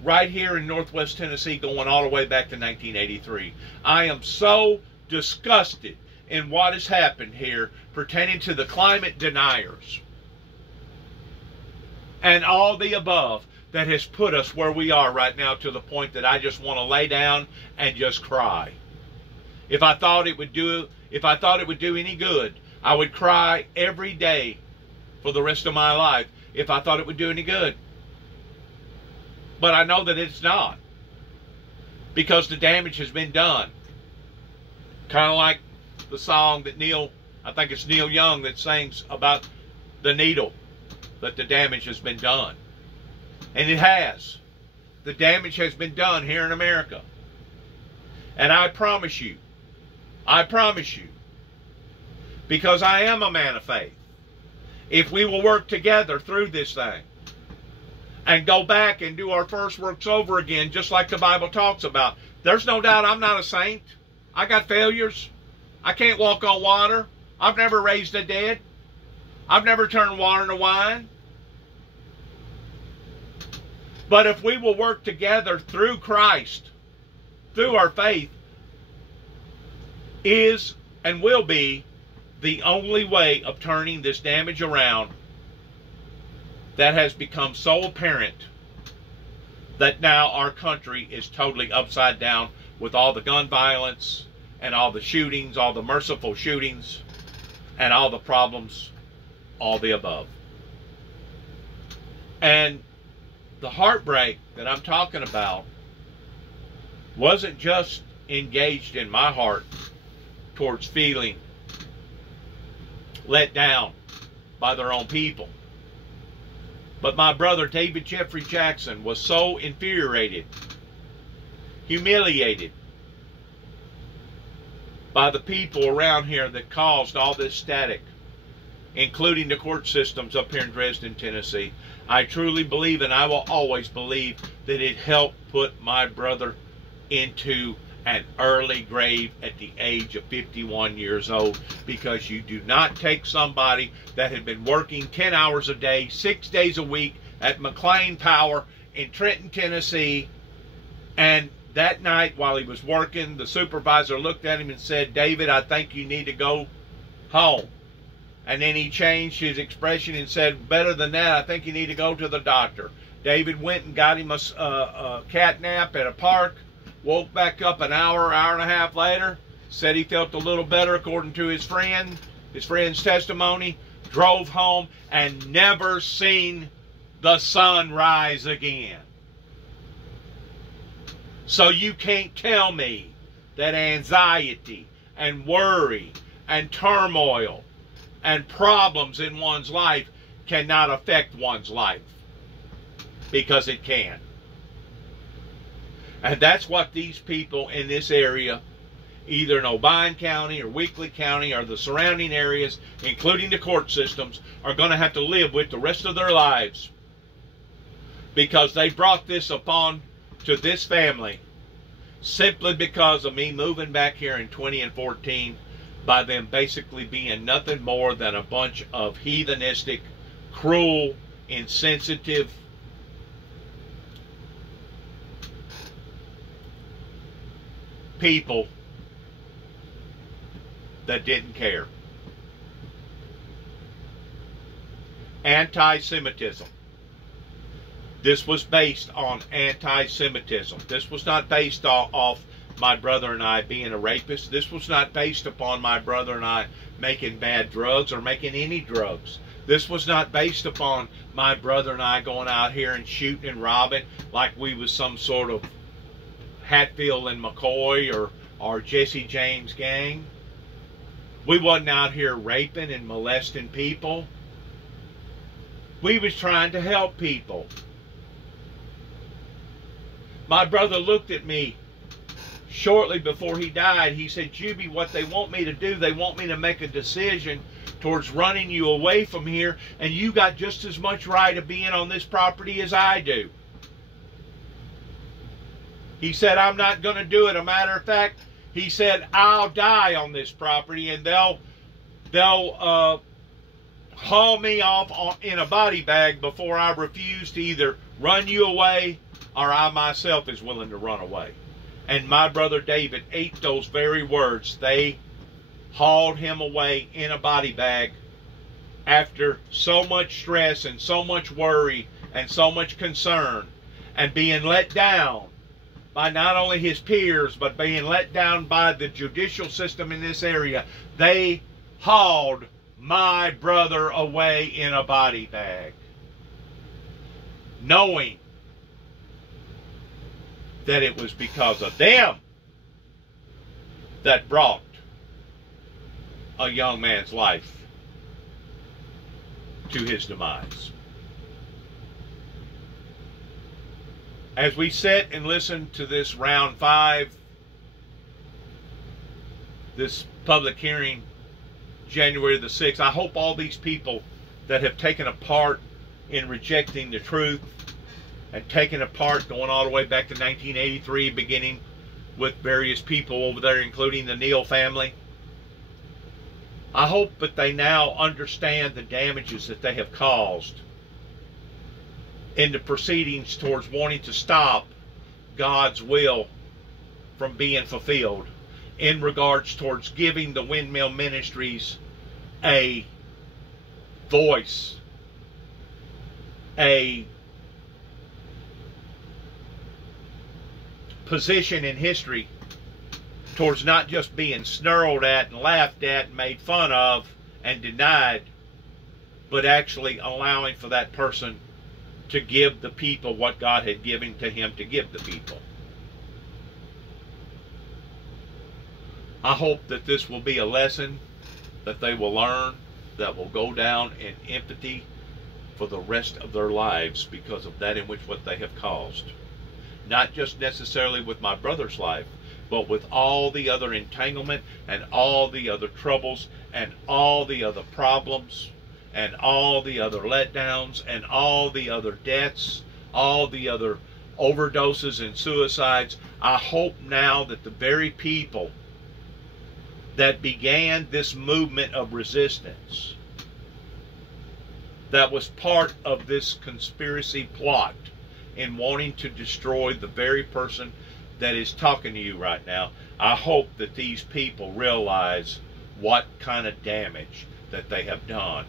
right here in Northwest Tennessee going all the way back to 1983. I am so disgusted in what has happened here pertaining to the climate deniers and all the above that has put us where we are right now, to the point that I just want to lay down and just cry. If I thought it would do any good, I would cry every day for the rest of my life if I thought it would do any good. But I know that it's not, because the damage has been done. Kind of like the song that I think it's Neil Young that sings about the needle, that the damage has been done. And it has. The damage has been done here in America. And I promise you, because I am a man of faith, if we will work together through this thing and go back and do our first works over again, just like the Bible talks about, there's no doubt I'm not a saint. I got failures. I can't walk on water. I've never raised the dead. I've never turned water into wine. But if we will work together through Christ, through our faith, is and will be the only way of turning this damage around that has become so apparent that now our country is totally upside down with all the gun violence and all the shootings, all the merciful shootings, and all the problems, all the above. And the heartbreak that I'm talking about wasn't just engaged in my heart towards feeling let down by their own people. But my brother David Jeffrey Jackson was so infuriated, humiliated by the people around here that caused all this static, including the court systems up here in Dresden, Tennessee. I truly believe, and I will always believe, that it helped put my brother into an early grave at the age of 51 years old, because you do not take somebody that had been working 10 hours a day, 6 days a week at McLean Power in Trenton, Tennessee, and that night while he was working, the supervisor looked at him and said, "David, I think you need to go home." And then he changed his expression and said, "Better than that, I think you need to go to the doctor." David went and got him a cat nap at a park, woke back up an hour and a half later, said he felt a little better according to his friend's testimony, drove home, and never seen the sun rise again. So you can't tell me that anxiety and worry and turmoil and problems in one's life cannot affect one's life, because it can. And that's what these people in this area, either in Obion County or Weakley County or the surrounding areas, including the court systems, are going to have to live with the rest of their lives, because they brought this upon to this family simply because of me moving back here in 2014, by them basically being nothing more than a bunch of heathenistic, cruel, insensitive, people that didn't care. Anti-Semitism. This was based on anti-Semitism. This was not based off my brother and I being a rapist. This was not based upon my brother and I making bad drugs or making any drugs. This was not based upon my brother and I going out here and shooting and robbing like we was some sort of Hatfield and McCoy or Jesse James gang. We wasn't out here raping and molesting people. We was trying to help people. My brother looked at me shortly before he died. He said, "Juby, what they want me to do, they want me to make a decision towards running you away from here, and you got just as much right of being on this property as I do. He said, I'm not going to do it. A matter of fact, he said, I'll die on this property, and they'll haul me off in a body bag before I refuse to either run you away or I myself is willing to run away. And my brother David ate those very words. They hauled him away in a body bag after so much stress and so much worry and so much concern, and being let down by not only his peers, but being let down by the judicial system in this area. They hauled my brother away in a body bag, knowing that it was because of them that brought a young man's life to his demise. As we sit and listen to this round 5, this public hearing, January the 6th, I hope all these people that have taken a part in rejecting the truth and taken a part going all the way back to 1983, beginning with various people over there, including the Neal family, I hope that they now understand the damages that they have caused in the proceedings towards wanting to stop God's will from being fulfilled in regards towards giving the Windmill Ministries a voice, a position in history towards not just being snarled at and laughed at and made fun of and denied, but actually allowing for that person to give the people what God had given to him to give the people. I hope that this will be a lesson that they will learn, that will go down in empathy for the rest of their lives because of that in which what they have caused. Not just necessarily with my brother's life, but with all the other entanglement and all the other troubles and all the other problems and all the other letdowns and all the other deaths, all the other overdoses and suicides. I hope now that the very people that began this movement of resistance, that was part of this conspiracy plot in wanting to destroy the very person that is talking to you right now, I hope that these people realize what kind of damage that they have done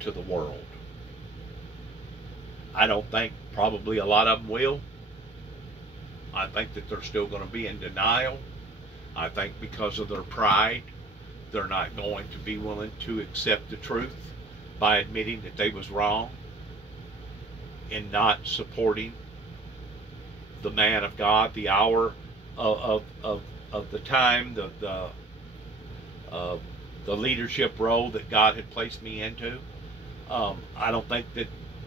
to the world. I don't think probably a lot of them will. I think that they're still going to be in denial. I think because of their pride, they're not going to be willing to accept the truth by admitting that they was wrong in not supporting the man of God, the hour of the time, the leadership role that God had placed me into. I don't think that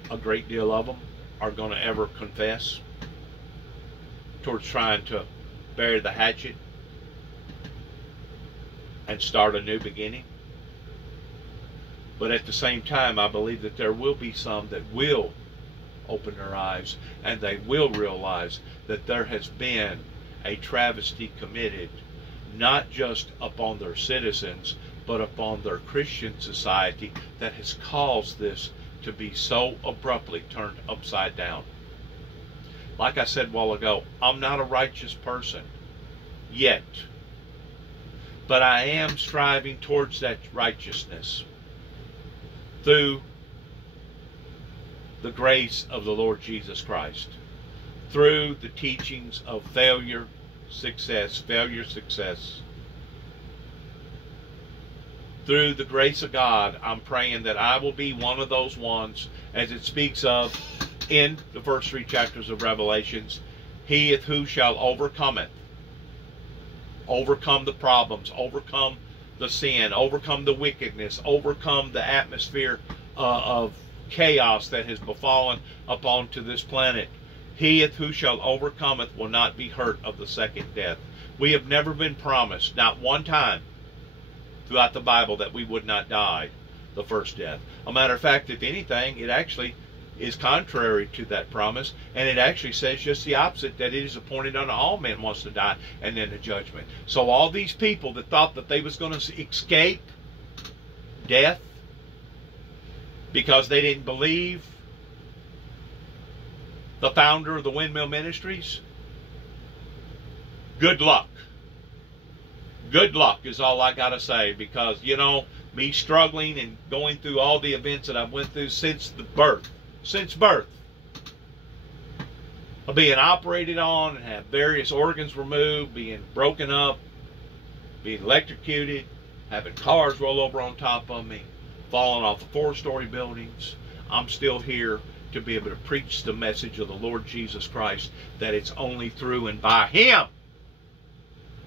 a great deal of them are going to ever confess towards trying to bury the hatchet and start a new beginning. But at the same time, I believe that there will be some that will open their eyes and they will realize that there has been a travesty committed not just upon their citizens but upon their Christian society that has caused this to be so abruptly turned upside down. Like I said a while ago, I'm not a righteous person yet, but I am striving towards that righteousness through the grace of the Lord Jesus Christ, through the teachings of failure, success, through the grace of God. I'm praying that I will be one of those ones, as it speaks of in the first 3 chapters of Revelations, he who shall overcometh, overcome the problems, overcome the sin, overcome the wickedness, overcome the atmosphere of chaos that has befallen upon to this planet. He who shall overcometh will not be hurt of the second death. We have never been promised, not one time, throughout the Bible that we would not die the first death. A matter of fact, if anything, it actually is contrary to that promise, and it actually says just the opposite, that it is appointed unto all men once to die, and then the judgment. So all these people that thought that they was going to escape death because they didn't believe the founder of the Windmill Ministries, good luck. Good luck is all I got to say, because, you know, me struggling and going through all the events that I've went through since birth, of being operated on and have various organs removed, being broken up, being electrocuted, having cars roll over on top of me, falling off of 4-story buildings, I'm still here to be able to preach the message of the Lord Jesus Christ, that it's only through and by Him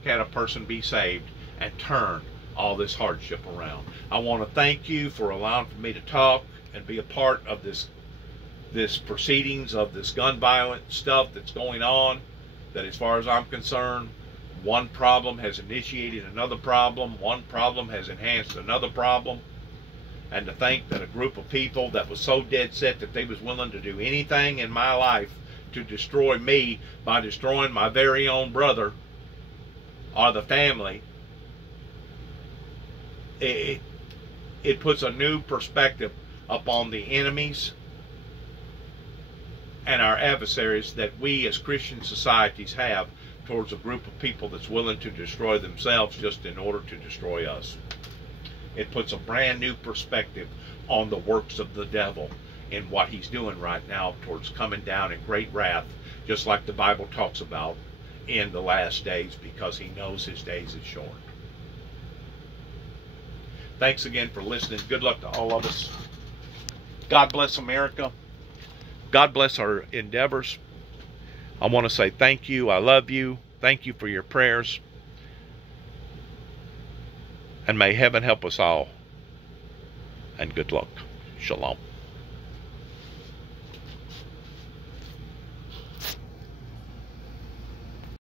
can a person be saved and turn all this hardship around. I want to thank you for allowing for me to talk and be a part of this proceedings of this gun violence stuff that's going on, that as far as I'm concerned, one problem has initiated another problem, one problem has enhanced another problem, and to think that a group of people that was so dead set that they was willing to do anything in my life to destroy me by destroying my very own brother or the family, it puts a new perspective upon the enemies and our adversaries that we as Christian societies have towards a group of people that's willing to destroy themselves just in order to destroy us. It puts a brand new perspective on the works of the devil and what he's doing right now towards coming down in great wrath, just like the Bible talks about in the last days, because he knows his days is short. Thanks again for listening. Good luck to all of us. God bless America. God bless our endeavors. I want to say thank you. I love you. Thank you for your prayers. And may heaven help us all. And good luck. Shalom.